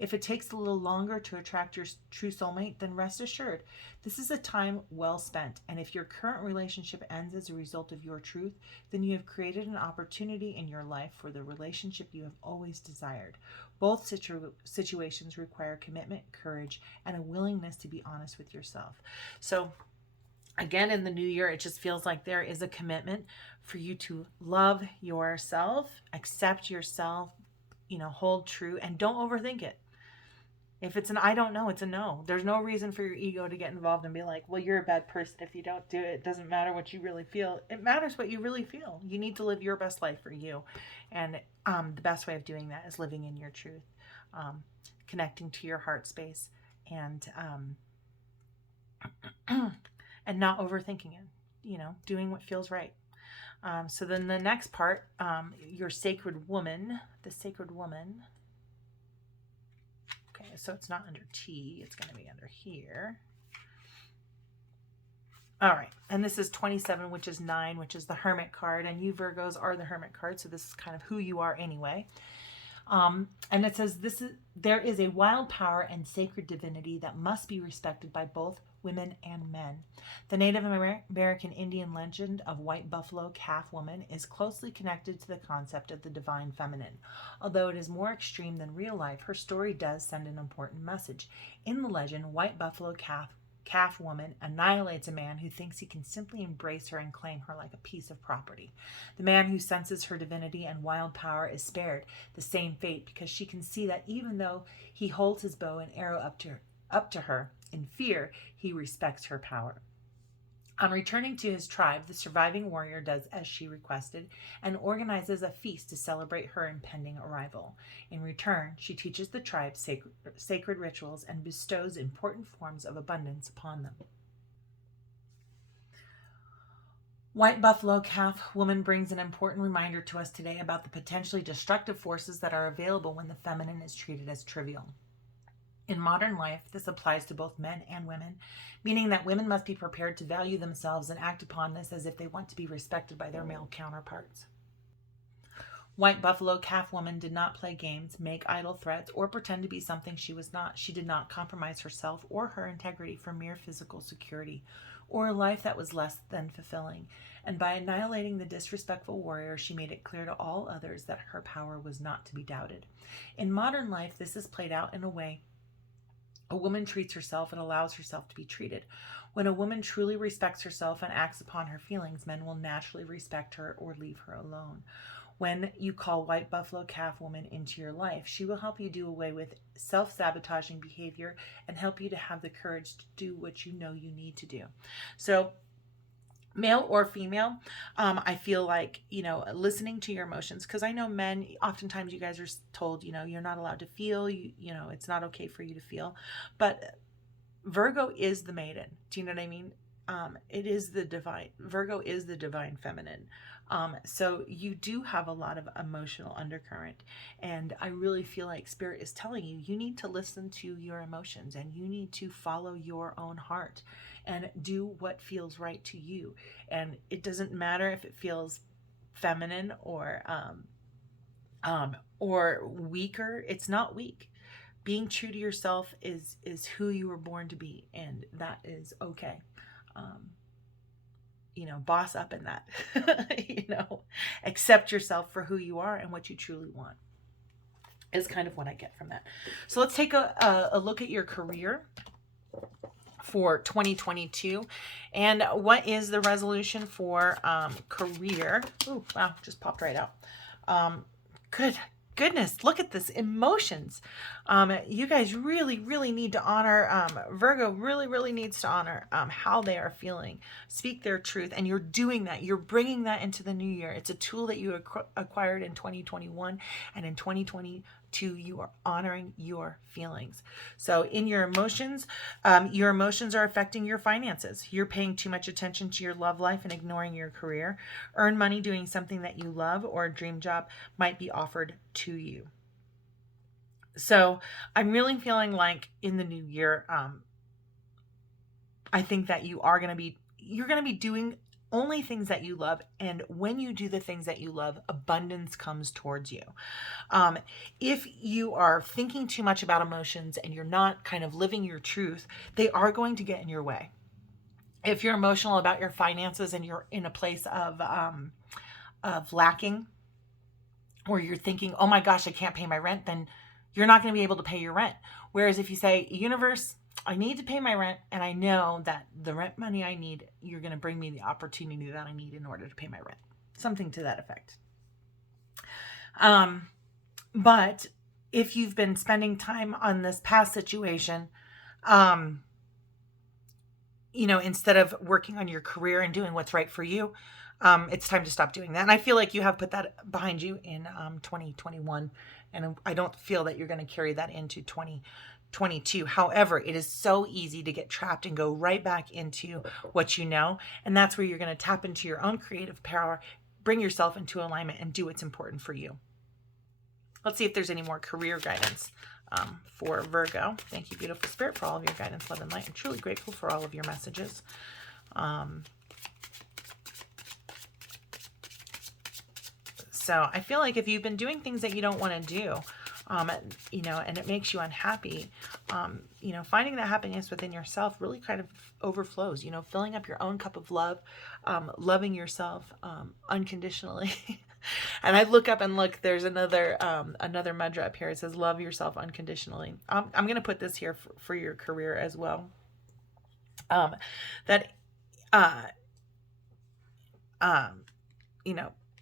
If it takes a little longer to attract your true soulmate, then rest assured, this is a time well spent. And if your current relationship ends as a result of your truth, then you have created an opportunity in your life for the relationship you have always desired. Both situations require commitment, courage, and a willingness to be honest with yourself. So, again, in the new year, it just feels like there is a commitment for you to love yourself, accept yourself, hold true, and don't overthink it. If it's an I don't know, it's a no. There's no reason for your ego to get involved and be like, well, you're a bad person if you don't do it. It doesn't matter what you really feel. It matters what you really feel. You need to live your best life for you. And the best way of doing that is living in your truth, connecting to your heart space, and and not overthinking it, doing what feels right. So then the next part, your sacred woman, the sacred woman. Okay, so it's not under T, it's going to be under here. All right, and this is 27, which is 9, which is the Hermit card, and you Virgos are the Hermit card, so this is kind of who you are anyway. And it says there is a wild power and sacred divinity that must be respected by both women and men. The Native American Indian legend of white buffalo calf woman is closely connected to the concept of the divine feminine. Although it is more extreme than real life, her story does send an important message. In the legend, white buffalo calf woman annihilates a man who thinks he can simply embrace her and claim her like a piece of property. The man who senses her divinity and wild power is spared the same fate because she can see that even though he holds his bow and arrow up to her in fear, he respects her power. On returning to his tribe, the surviving warrior does as she requested and organizes a feast to celebrate her impending arrival. In return, she teaches the tribe sacred rituals and bestows important forms of abundance upon them. White buffalo calf woman brings an important reminder to us today about the potentially destructive forces that are available when the feminine is treated as trivial. In modern life, this applies to both men and women, meaning that women must be prepared to value themselves and act upon this as if they want to be respected by their male counterparts. White buffalo calf woman did not play games, make idle threats, or pretend to be something she was not. She did not compromise herself or her integrity for mere physical security or a life that was less than fulfilling. And by annihilating the disrespectful warrior, she made it clear to all others that her power was not to be doubted. In modern life, this is played out in a way a woman treats herself and allows herself to be treated. When a woman truly respects herself and acts upon her feelings, men will naturally respect her or leave her alone. When you call white buffalo calf woman into your life, she will help you do away with self-sabotaging behavior and help you to have the courage to do what you know you need to do. So, male or female, I feel like, listening to your emotions, because I know men, oftentimes you guys are told, you're not allowed to feel, it's not okay for you to feel. But Virgo is the maiden. Do you know what I mean? It is the divine. Virgo is the divine feminine. So you do have a lot of emotional undercurrent. And I really feel like Spirit is telling you, you need to listen to your emotions and you need to follow your own heart and do what feels right to you. And it doesn't matter if it feels feminine or weaker. It's not weak. Being true to yourself is who you were born to be, and that is okay. Boss up in that. Accept yourself for who you are and what you truly want is kind of what I get from that. So let's take a look at your career for 2022. And what is the resolution for career? Oh, wow, just popped right out. Goodness, look at this emotions. You guys really need to honor, Virgo really needs to honor how they are feeling, speak their truth, and you're doing that. You're bringing that into the new year. It's a tool that you acquired in 2021, and in 2022 you are honoring your feelings. So in your emotions are affecting your finances. You're paying too much attention to your love life and ignoring your career. Earn money doing something that you love, or a dream job might be offered to you. So I'm really feeling like in the new year, I think that you're going to be doing only things that you love. And when you do the things that you love, abundance comes towards you. If you are thinking too much about emotions and you're not kind of living your truth, they are going to get in your way. If you're emotional about your finances and you're in a place of lacking, or you're thinking, oh my gosh, I can't pay my rent, then you're not going to be able to pay your rent. Whereas if you say, universe, I need to pay my rent, and I know that the rent money I need, you're going to bring me the opportunity that I need in order to pay my rent. Something to that effect. But if you've been spending time on this past situation, instead of working on your career and doing what's right for you, it's time to stop doing that. And I feel like you have put that behind you in 2021. And I don't feel that you're going to carry that into 2022. However, it is so easy to get trapped and go right back into what you know. And that's where you're going to tap into your own creative power, bring yourself into alignment, and do what's important for you. Let's see if there's any more career guidance for Virgo. Thank you, beautiful spirit, for all of your guidance, love, and light. I'm truly grateful for all of your messages. So I feel like if you've been doing things that you don't want to do, and it makes you unhappy, finding that happiness within yourself really kind of overflows, filling up your own cup of love, loving yourself unconditionally. And I look up and look, there's another mudra up here. It says, love yourself unconditionally. I'm going to put this here for your career as well.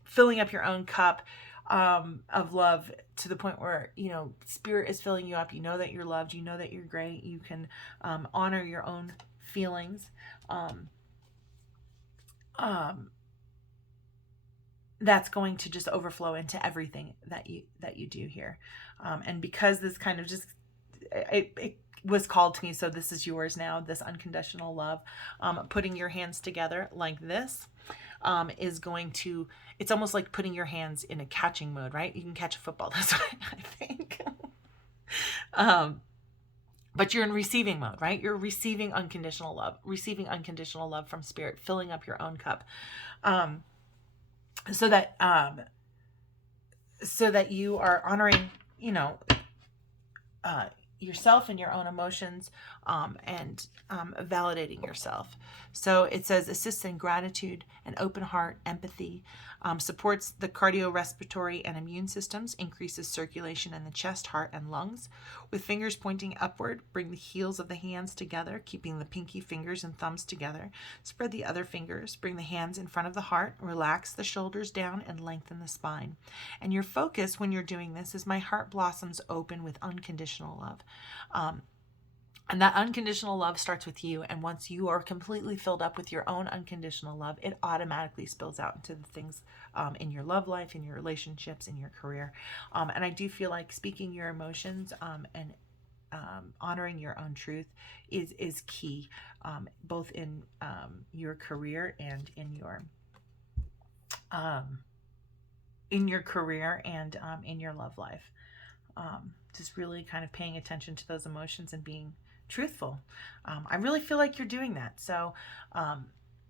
Filling up your own cup of love to the point where, spirit is filling you up. You know that you're loved. You know that you're great. You can honor your own feelings. That's going to just overflow into everything that you do here. And because this kind of just, it was called to me, so this is yours now, this unconditional love, putting your hands together like this, is going to, it's almost like putting your hands in a catching mode, right? You can catch a football this way, I think. But you're in receiving mode, right? You're receiving unconditional love from spirit, filling up your own cup. So that you are honoring, yourself and your own emotions, and validating yourself. So it says assists in gratitude, an open heart, empathy, supports the cardiorespiratory and immune systems, increases circulation in the chest, heart, and lungs. With fingers pointing upward, bring the heels of the hands together, keeping the pinky fingers and thumbs together. Spread the other fingers, bring the hands in front of the heart, relax the shoulders down, and lengthen the spine. And your focus when you're doing this is my heart blossoms open with unconditional love. And that unconditional love starts with you. And once you are completely filled up with your own unconditional love, it automatically spills out into the things in your love life, in your relationships, in your career. And I do feel like speaking your emotions and honoring your own truth is key, both in your career and in your love life. Just really kind of paying attention to those emotions and being truthful. I really feel like you're doing that. So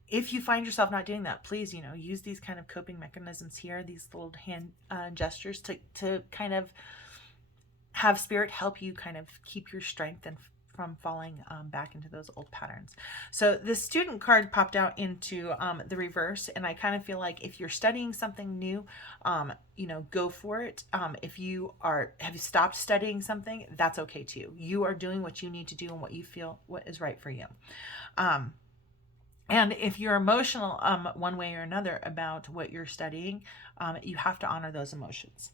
if you find yourself not doing that, please, use these kind of coping mechanisms here, these little hand gestures to kind of have spirit help you kind of keep your strength and from falling back into those old patterns. So the student card popped out into the reverse, and I kind of feel like if you're studying something new, go for it. If you have stopped studying something, that's okay too. You are doing what you need to do and what you feel what is right for you. And if you're emotional one way or another about what you're studying, you have to honor those emotions.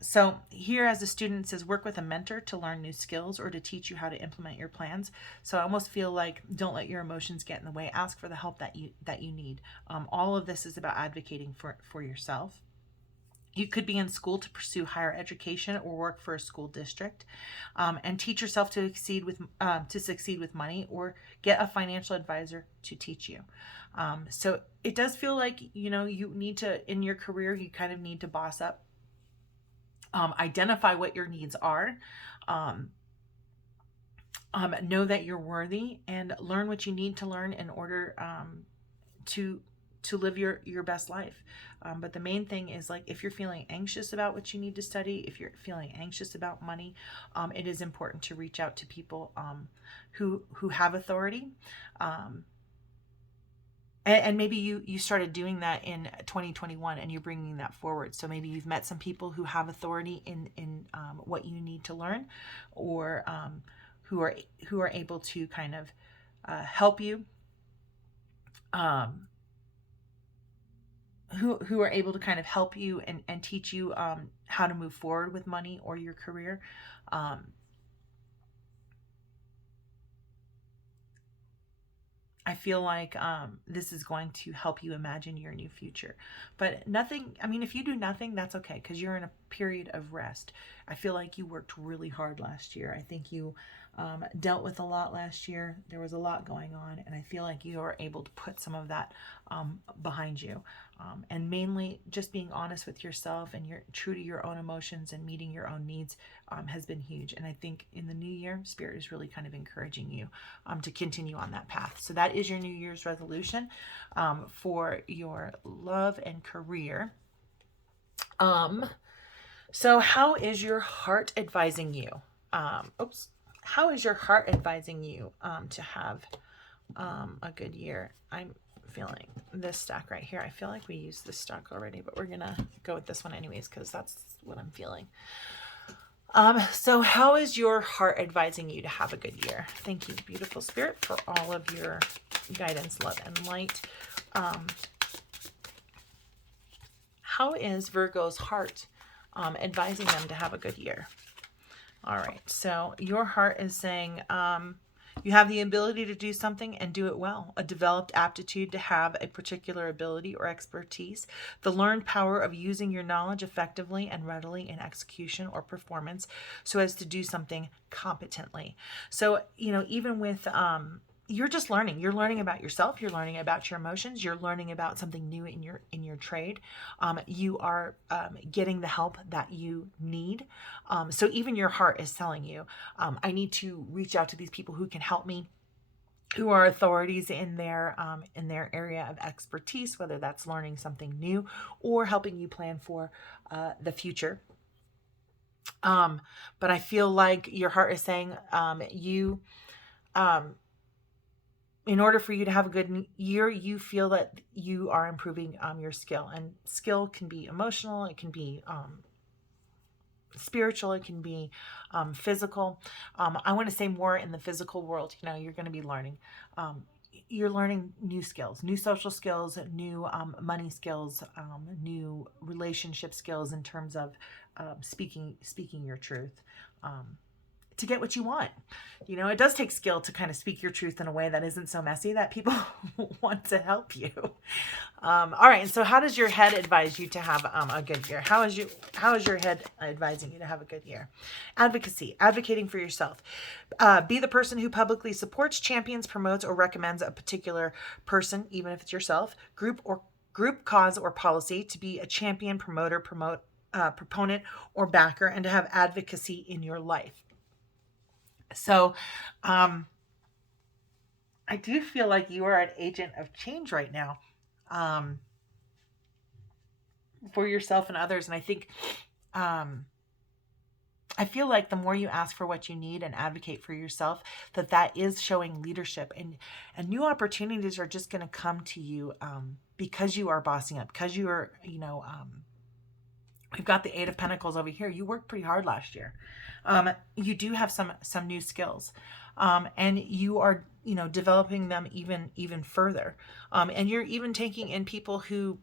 So here as a student, it says work with a mentor to learn new skills or to teach you how to implement your plans. So I almost feel like don't let your emotions get in the way. Ask for the help that you need. All of this is about advocating for yourself. You could be in school to pursue higher education or work for a school district, and teach yourself to succeed with money, or get a financial advisor to teach you. So it does feel like, you need to, in your career, you kind of need to boss up, identify what your needs are, know that you're worthy, and learn what you need to learn in order to live your best life. But the main thing is, like, if you're feeling anxious about what you need to study, if you're feeling anxious about money, it is important to reach out to people who have authority. And maybe you started doing that in 2021 and you're bringing that forward. So maybe you've met some people who have authority in what you need to learn, or who are able to kind of help you, who are able to kind of help you and teach you how to move forward with money or your career. I feel like this is going to help you imagine your new future. But nothing, I mean, if you do nothing, that's okay, because you're in a period of rest. I feel like you worked really hard last year. I think you dealt with a lot last year. There was a lot going on, and I feel like you are able to put some of that behind you. And mainly just being honest with yourself, and you're true to your own emotions and meeting your own needs has been huge. And I think in the new year, Spirit is really kind of encouraging you to continue on that path. So that is your New Year's resolution for your love and career. So how is your heart advising you? How is your heart advising you to have a good year? I'm feeling this stack right here. I feel like we used this stack already, but we're gonna go with this one anyways, because that's what I'm feeling. So how is your heart advising you to have a good year? Thank you, beautiful Spirit, for all of your guidance, love, and light. How is Virgo's heart advising them to have a good year? All right, so your heart is saying you have the ability to do something and do it well, a developed aptitude to have a particular ability or expertise, the learned power of using your knowledge effectively and readily in execution or performance so as to do something competently. So, even with you're just learning. You're learning about yourself. You're learning about your emotions. You're learning about something new in your trade. You are getting the help that you need. So even your heart is telling you, I need to reach out to these people who can help me, who are authorities in their area of expertise, whether that's learning something new or helping you plan for the future. But I feel like your heart is saying in order for you to have a good year, you feel that you are improving your skill. And skill can be emotional, it can be spiritual, it can be physical. I want to say more in the physical world. You're going to be learning. You're learning new skills, new social skills, new money skills, new relationship skills in terms of speaking your truth. To get what you want. It does take skill to kind of speak your truth in a way that isn't so messy that people want to help you. All right. And so how does your head advise you to have a good year? How is your head advising you to have a good year? Advocacy, advocating for yourself. Be the person who publicly supports, champions, promotes, or recommends a particular person, even if it's yourself, group, cause, or policy, to be a champion, promoter, proponent, or backer, and to have advocacy in your life. So, I do feel like you are an agent of change right now, for yourself and others. And I think, I feel like the more you ask for what you need and advocate for yourself, that is showing leadership, and new opportunities are just going to come to you, because you are bossing up, because you are, we've got the 8 of Pentacles over here. You worked pretty hard last year. You do have some new skills, and you are, developing them even further. And you're even taking in people who,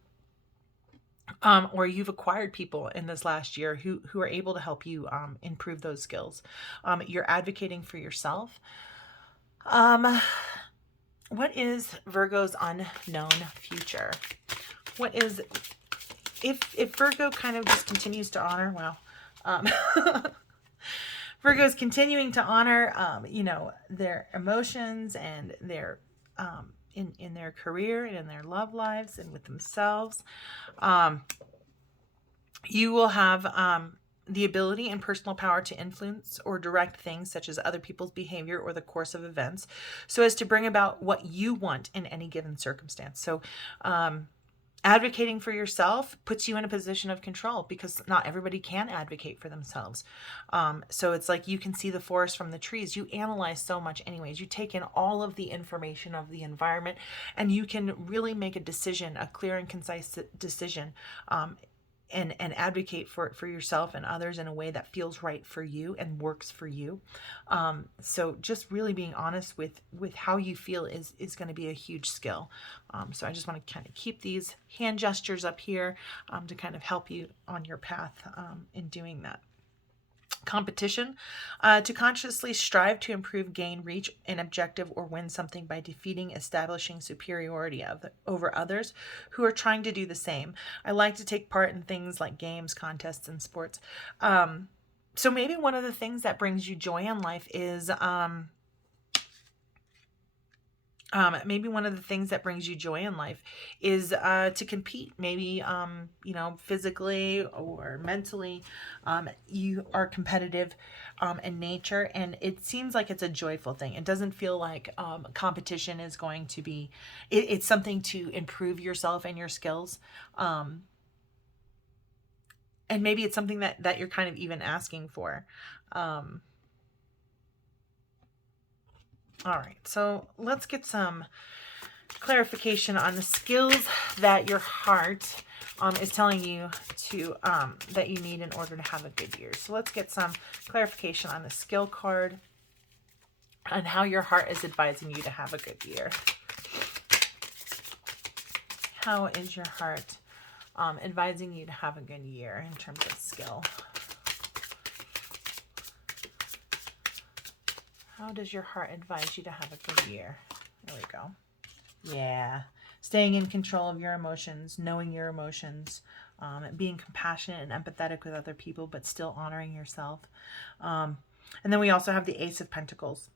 or you've acquired people in this last year who are able to help you improve those skills. You're advocating for yourself. What is Virgo's unknown future? What is, if Virgo kind of just continues to honor, Virgo is continuing to honor, their emotions and their, in their career and in their love lives and with themselves. You will have the ability and personal power to influence or direct things such as other people's behavior or the course of events, so as to bring about what you want in any given circumstance. So Advocating for yourself puts you in a position of control because not everybody can advocate for themselves. So it's like you can see the forest from the trees. You analyze so much anyways. You take in all of the information of the environment and you can really make a decision, a clear and concise decision, and advocate for yourself and others in a way that feels right for you and works for you. So just really being honest with how you feel is going to be a huge skill. So I just want to kind of keep these hand gestures up here to kind of help you on your path in doing that. Competition, to consciously strive to improve, gain, reach an objective, or win something by defeating, establishing superiority over others who are trying to do the same. I like to take part in things like games, contests, and sports. So maybe one of the things that brings you joy in life is to compete. Maybe, physically or mentally, you are competitive in nature, and it seems like it's a joyful thing. It doesn't feel like competition is going to be, it's something to improve yourself and your skills. And maybe it's something that you're kind of even asking for. All right, so let's get some clarification on the skills that your heart is telling you to that you need in order to have a good year. So let's get some clarification on the skill card and how your heart is advising you to have a good year. How is your heart advising you to have a good year in terms of skill? How does your heart advise you to have a good year? There we go. Yeah. Staying in control of your emotions, knowing your emotions, being compassionate and empathetic with other people, but still honoring yourself. And then we also have the Ace of Pentacles.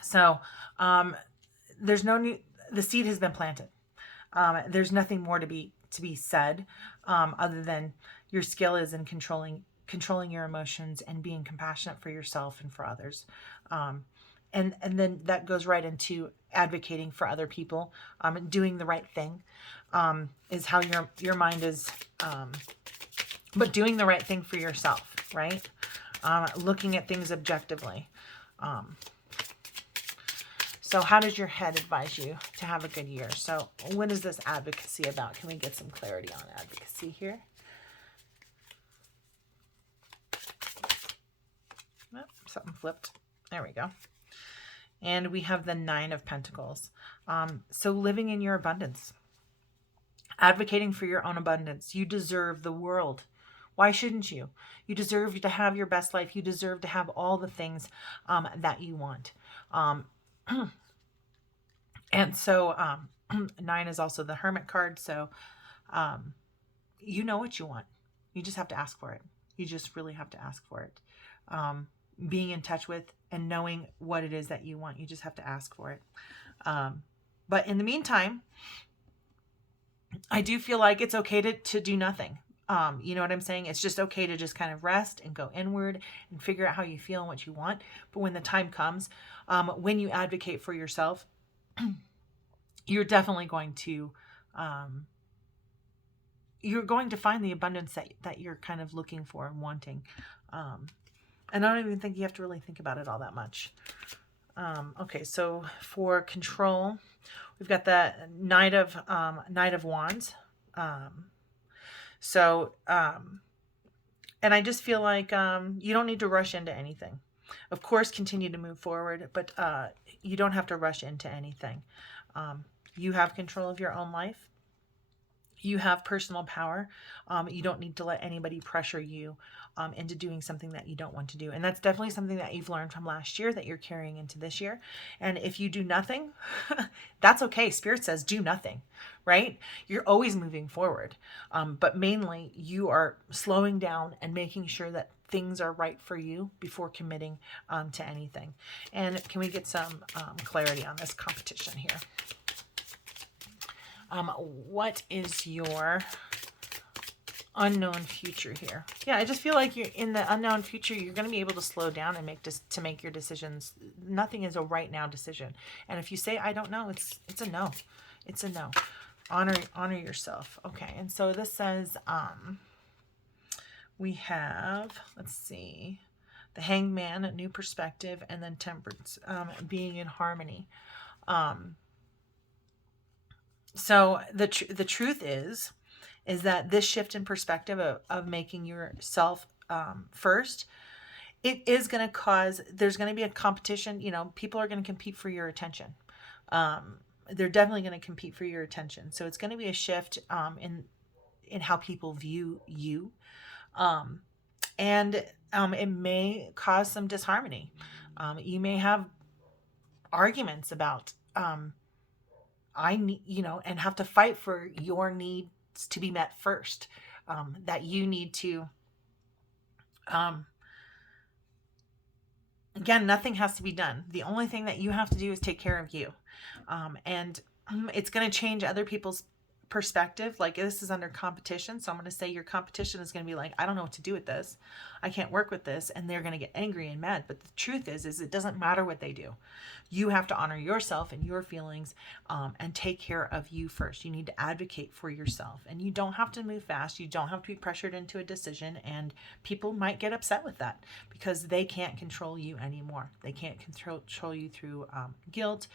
So there's no new, the seed has been planted. There's nothing more to be said other than your skill is in controlling your emotions and being compassionate for yourself and for others. And then that goes right into advocating for other people, doing the right thing, is how your mind is, but doing the right thing for yourself, right? Looking at things objectively. So how does your head advise you to have a good year? So what is this advocacy about? Can we get some clarity on advocacy here? Oh, something flipped. There we go. And we have the Nine of Pentacles. So living in your abundance. Advocating for your own abundance. You deserve the world. Why shouldn't you? You deserve to have your best life. You deserve to have all the things that you want. And so 9 is also the Hermit card. So you know what you want. You just have to ask for it. You just really have to ask for it. Being in touch with and knowing what it is that you want. You just have to ask for it. But in the meantime, I do feel like it's okay to do nothing. You know what I'm saying? It's just okay to just kind of rest and go inward and figure out how you feel and what you want. But when the time comes, when you advocate for yourself, you're definitely going to, find the abundance that you're kind of looking for and wanting. And I don't even think you have to really think about it all that much. Okay, so for control, we've got the Knight of Wands. And I just feel like you don't need to rush into anything. Of course, continue to move forward, but you don't have to rush into anything. You have control of your own life. You have personal power. You don't need to let anybody pressure you into doing something that you don't want to do. And that's definitely something that you've learned from last year that you're carrying into this year. And if you do nothing, that's okay. Spirit says do nothing, right? You're always moving forward. But mainly you are slowing down and making sure that things are right for you before committing to anything. And can we get some clarity on this competition here? What is your unknown future here? Yeah, I just feel like you're in the unknown future. You're going to be able to slow down and make your decisions. Nothing is a right now decision. And if you say I don't know, it's a no. It's a no. honor yourself. Okay. And so this says, we have, let's see, the Hangman, a new perspective, and then Temperance, being in harmony. So the truth is that this shift in perspective of making yourself first, it is going to cause, there's going to be a competition. You know, people are going to compete for your attention. They're definitely going to compete for your attention. So it's going to be a shift in how people view you. And it may cause some disharmony. You may have arguments about, I need, you know, and have to fight for your needs to be met first. That you need to, again, nothing has to be done. The only thing that you have to do is take care of you. And it's going to change other people's perspective. Like, this is under competition. So I'm going to say your competition is going to be like, I don't know what to do with this. I can't work with this. And they're going to get angry and mad. But the truth is it doesn't matter what they do. You have to honor yourself and your feelings, and take care of you first. You need to advocate for yourself, and you don't have to move fast. You don't have to be pressured into a decision, and people might get upset with that because they can't control you anymore. They can't control you through guilt.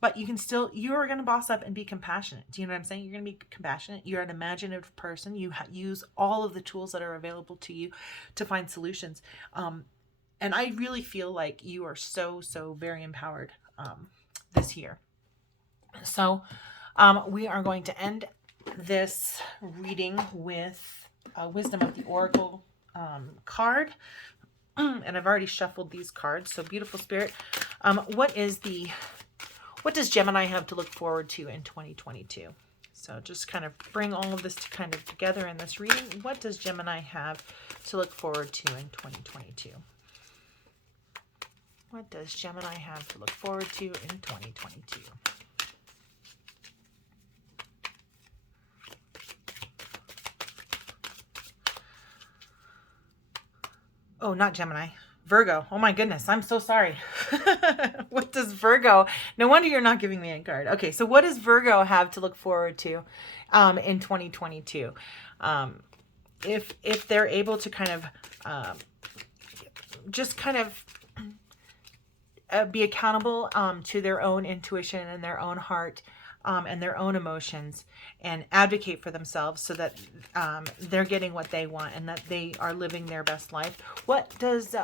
But you can still, you're going to boss up and be compassionate. Do you know what I'm saying? You're going to be compassionate. You're an imaginative person. You use all of the tools that are available to you to find solutions. And I really feel like you are so very empowered this year. So we are going to end this reading with Wisdom of the Oracle card. And I've already shuffled these cards. So beautiful spirit. What does Gemini have to look forward to in 2022? So just kind of bring all of this kind of together in this reading. What does Gemini have to look forward to in 2022? What does Gemini have to look forward to in 2022? Oh, not Gemini. Virgo. Oh my goodness. I'm so sorry. What does Virgo? No wonder you're not giving me a card. Okay, so what does Virgo have to look forward to in 2022? If they're able to kind of just kind of be accountable to their own intuition and their own heart, and their own emotions, and advocate for themselves so that they're getting what they want and that they are living their best life. What does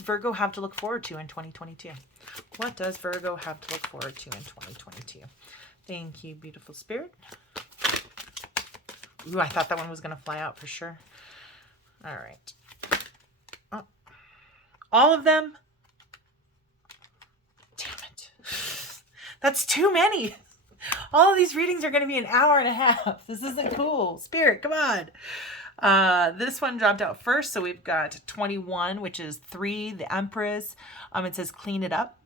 Virgo have to look forward to in 2022? What does Virgo have to look forward to in 2022? Thank you, beautiful spirit. Ooh, I thought that one was going to fly out for sure. All right. Oh. All of them? Damn it. That's too many. All of these readings are going to be an hour and a half. This isn't cool. Spirit, come on. This one dropped out first. So we've got 21, which is 3, the Empress. It says clean it up.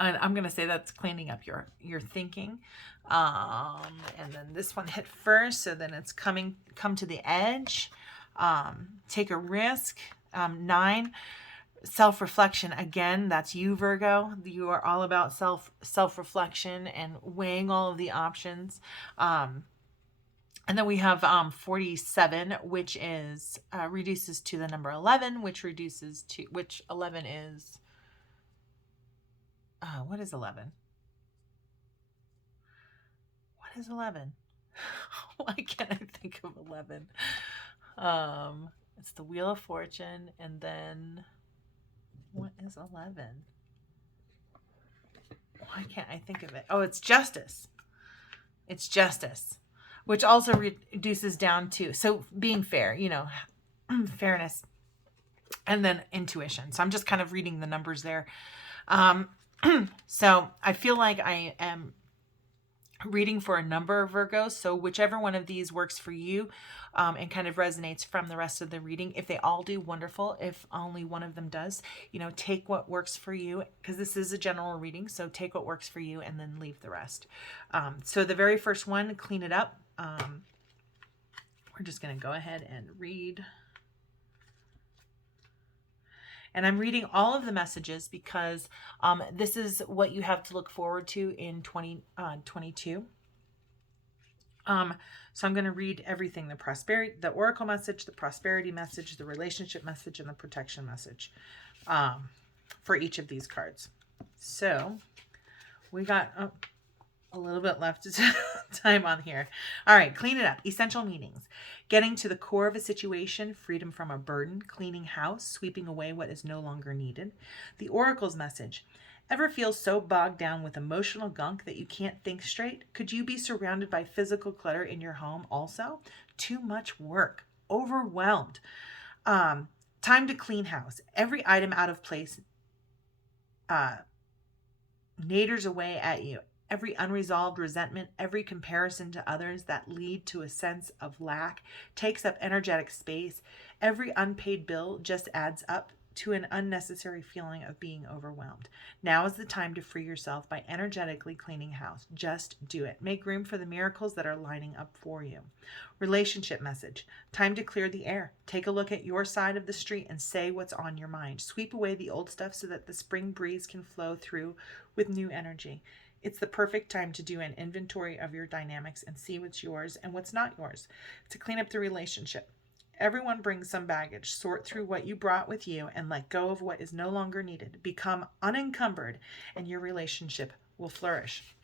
And I'm going to say that's cleaning up your thinking. And then this one hit first. So then it's come to the edge. Take a risk. 9. Self-reflection. Again, that's you, Virgo. You are all about self-reflection and weighing all of the options. And then we have 47, which is reduces to the number 11, which 11 is what is 11? What is 11? Why can't I think of 11? It's the Wheel of Fortune, and then what is 11? Why can't I think of it? Oh, it's justice. It's justice, which also reduces down to, so being fair, you know, fairness, and then intuition. So I'm just kind of reading the numbers there. So I feel like I am reading for a number of Virgos. So whichever one of these works for you, and kind of resonates from the rest of the reading. If they all do, wonderful. If only one of them does, you know, take what works for you, because this is a general reading. So take what works for you and then leave the rest. So the very first one, clean it up. We're just going to go ahead and read. And I'm reading all of the messages because this is what you have to look forward to in 2022. So I'm going to read everything, the oracle message, the prosperity message, the relationship message, and the protection message for each of these cards. So we got a little bit left time on here. All right, clean it up. Essential meanings: getting to the core of a situation, freedom from a burden, cleaning house, sweeping away what is no longer needed. The oracle's message: ever feel so bogged down with emotional gunk that you can't think straight? Could you be surrounded by physical clutter in your home also? Too much work, overwhelmed. Time to clean house. Every item out of place naders away at you. Every unresolved resentment, every comparison to others that lead to a sense of lack takes up energetic space. Every unpaid bill just adds up to an unnecessary feeling of being overwhelmed. Now is the time to free yourself by energetically cleaning house. Just do it. Make room for the miracles that are lining up for you. Relationship message: time to clear the air. Take a look at your side of the street and say what's on your mind. Sweep away the old stuff so that the spring breeze can flow through with new energy. It's the perfect time to do an inventory of your dynamics and see what's yours and what's not yours. To clean up the relationship: everyone brings some baggage. Sort through what you brought with you and let go of what is no longer needed. Become unencumbered and your relationship will flourish.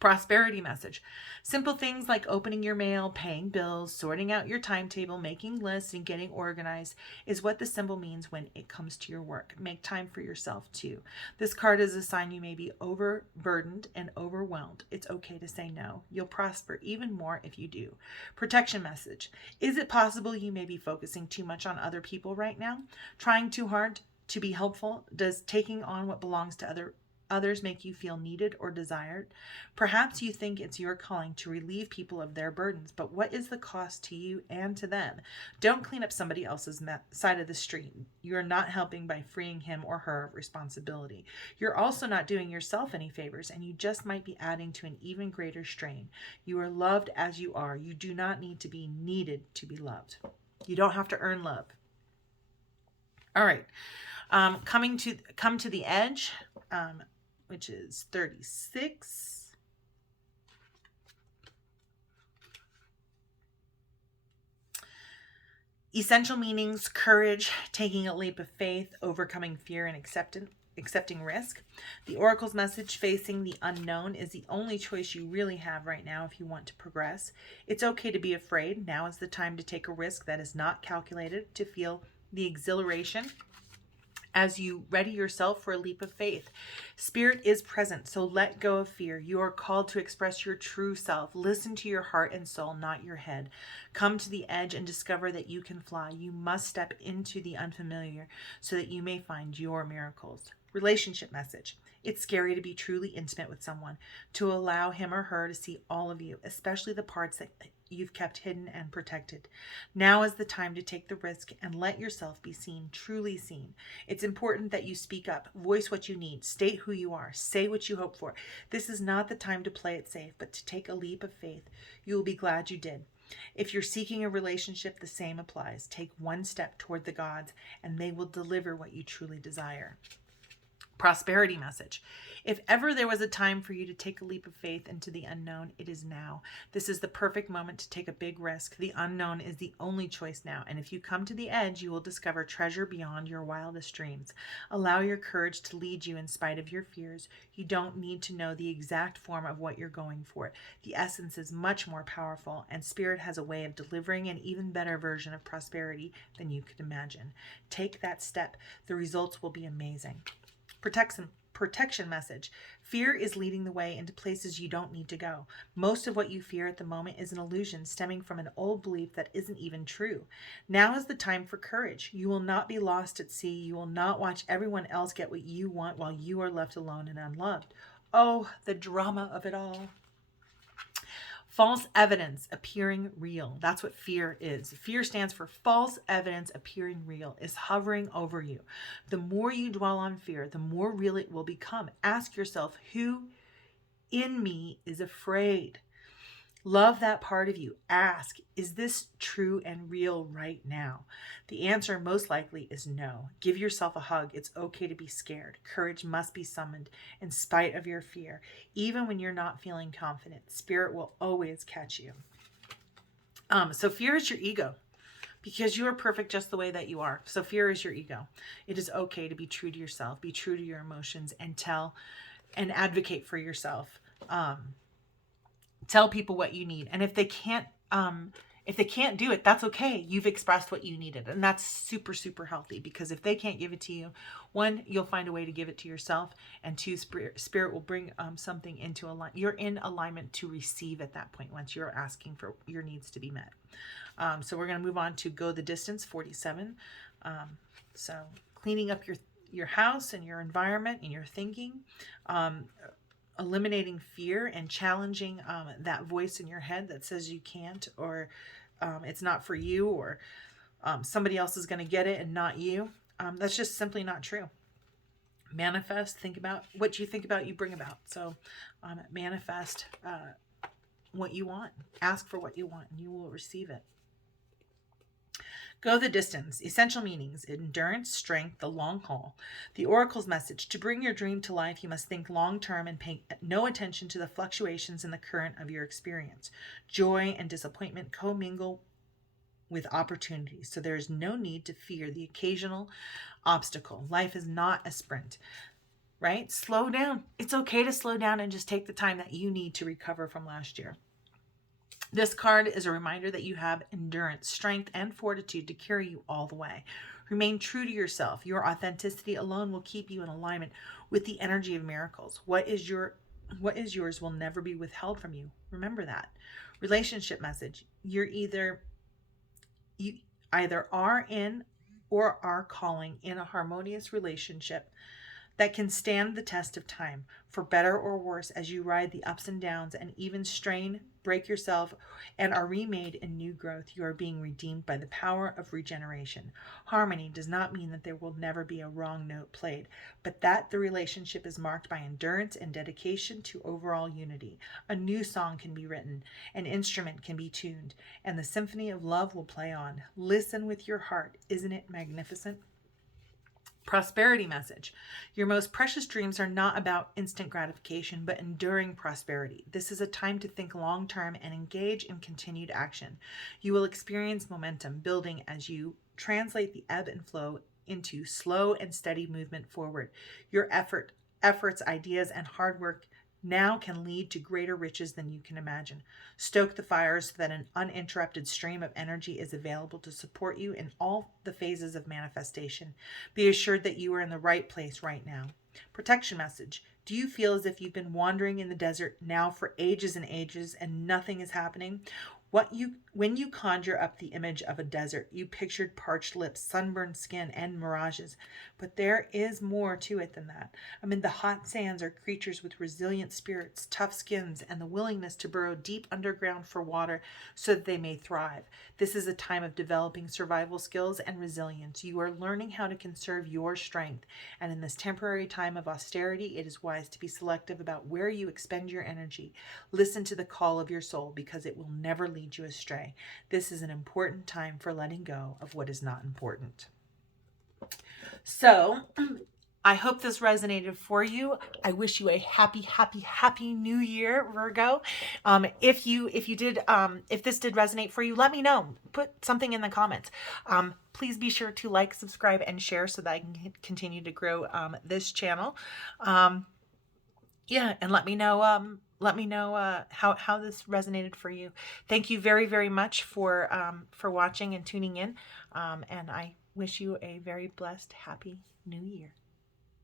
Prosperity message: simple things like opening your mail, paying bills, sorting out your timetable, making lists, and getting organized is what the symbol means when it comes to your work. Make time for yourself too. This card is a sign you may be overburdened and overwhelmed. It's okay to say no. You'll prosper even more if you do. Protection message: is it possible you may be focusing too much on other people right now? Trying too hard to be helpful? Does taking on what belongs to others make you feel needed or desired? Perhaps you think it's your calling to relieve people of their burdens, but what is the cost to you and to them? Don't clean up somebody else's side of the street. You're not helping by freeing him or her of responsibility. You're also not doing yourself any favors, and you just might be adding to an even greater strain. You are loved as you are. You do not need to be needed to be loved. You don't have to earn love. All right. Come to the edge, which is 36. Essential meanings: courage, taking a leap of faith, overcoming fear, and accepting risk. The oracle's message: facing the unknown is the only choice you really have right now if you want to progress. It's okay to be afraid. Now is the time to take a risk that is not calculated, to feel the exhilaration as you ready yourself for a leap of faith. Spirit is present, so let go of fear. You are called to express your true self. Listen to your heart and soul, not your head. Come to the edge and discover that you can fly. You must step into the unfamiliar so that you may find your miracles. Relationship message: it's scary to be truly intimate with someone, to allow him or her to see all of you, especially the parts that you've kept hidden and protected. Now is the time to take the risk and let yourself be seen, truly seen. It's important that you speak up, voice what you need, state who you are, say what you hope for. This is not the time to play it safe, but to take a leap of faith. You will be glad you did. If you're seeking a relationship, the same applies. Take one step toward the gods, and they will deliver what you truly desire. Prosperity message: if ever there was a time for you to take a leap of faith into the unknown, it is now. This is the perfect moment to take a big risk. The unknown is the only choice now, and if you come to the edge, you will discover treasure beyond your wildest dreams. Allow your courage to lead you in spite of your fears. You don't need to know the exact form of what you're going for. The essence is much more powerful, and Spirit has a way of delivering an even better version of prosperity than you could imagine. Take that step. The results will be amazing. Protection message: fear is leading the way into places you don't need to go. Most of what you fear at the moment is an illusion stemming from an old belief that isn't even true. Now is the time for courage. You will not be lost at sea. You will not watch everyone else get what you want while you are left alone and unloved. Oh, the drama of it all. False evidence appearing real. That's what fear is. Fear stands for false evidence appearing real, is hovering over you. The more you dwell on fear, the more real it will become. Ask yourself, who in me is afraid? Love that part of you. Ask, is this true and real right now? The answer most likely is no. Give yourself a hug. It's okay to be scared. Courage must be summoned in spite of your fear. Even when you're not feeling confident, spirit will always catch you. So fear is your ego, because you are perfect just the way that you are. So fear is your ego. It is okay to be true to yourself, be true to your emotions, and tell and advocate for yourself. Tell people what you need, and if they can't do it, that's okay. You've expressed what you needed, and that's super, super healthy, because if they can't give it to you, one, you'll find a way to give it to yourself, and two, spirit will bring something into alignment. You're in alignment to receive at that point once you're asking for your needs to be met. So we're going to move on to go the distance, 47. So cleaning up your house and your environment and your thinking, eliminating fear and challenging that voice in your head that says you can't, or it's not for you, or somebody else is going to get it and not you. That's just simply not true. Manifest, think about what you think about, you bring about. So manifest what you want. Ask for what you want and you will receive it. Go the distance. Essential meanings: endurance, strength, the long haul. The oracle's message: to bring your dream to life, you must think long term and pay no attention to the fluctuations in the current of your experience. Joy and disappointment commingle with opportunities, so there is no need to fear the occasional obstacle. Life is not a sprint, right? Slow down. It's okay to slow down and just take the time that you need to recover from last year. This card is a reminder that you have endurance, strength, and fortitude to carry you all the way. Remain true to yourself. Your authenticity alone will keep you in alignment with the energy of miracles. What is yours will never be withheld from you. Remember that. Relationship message: you either are in or are calling in a harmonious relationship that can stand the test of time, for better or worse, as you ride the ups and downs and even strain, break yourself, and are remade in new growth. You are being redeemed by the power of regeneration. Harmony does not mean that there will never be a wrong note played, but that the relationship is marked by endurance and dedication to overall unity. A new song can be written, an instrument can be tuned, and the symphony of love will play on. Listen with your heart. Isn't it magnificent? Prosperity message: your most precious dreams are not about instant gratification, but enduring prosperity. This is a time to think long term and engage in continued action. You will experience momentum building as you translate the ebb and flow into slow and steady movement forward. Your efforts, ideas, and hard work now can lead to greater riches than you can imagine. Stoke the fires so that an uninterrupted stream of energy is available to support you in all the phases of manifestation. Be assured that you are in the right place right now. Protection message: do you feel as if you've been wandering in the desert now for ages and ages and nothing is happening? When you conjure up the image of a desert, you pictured parched lips, sunburned skin, and mirages. But there is more to it than that. Amid the hot sands are creatures with resilient spirits, tough skins, and the willingness to burrow deep underground for water so that they may thrive. This is a time of developing survival skills and resilience. You are learning how to conserve your strength, and in this temporary time of austerity, it is wise to be selective about where you expend your energy. Listen to the call of your soul, because it will never lead you astray. This is an important time for letting go of what is not important. So, I hope this resonated for you. I wish you a happy, happy, happy new year, Virgo. If this did resonate for you, let me know. Put something in the comments. Please be sure to like, subscribe, and share so that I can continue to grow this channel. And let me know how this resonated for you. Thank you very, very much for watching and tuning in. And I wish you a very blessed, happy new year.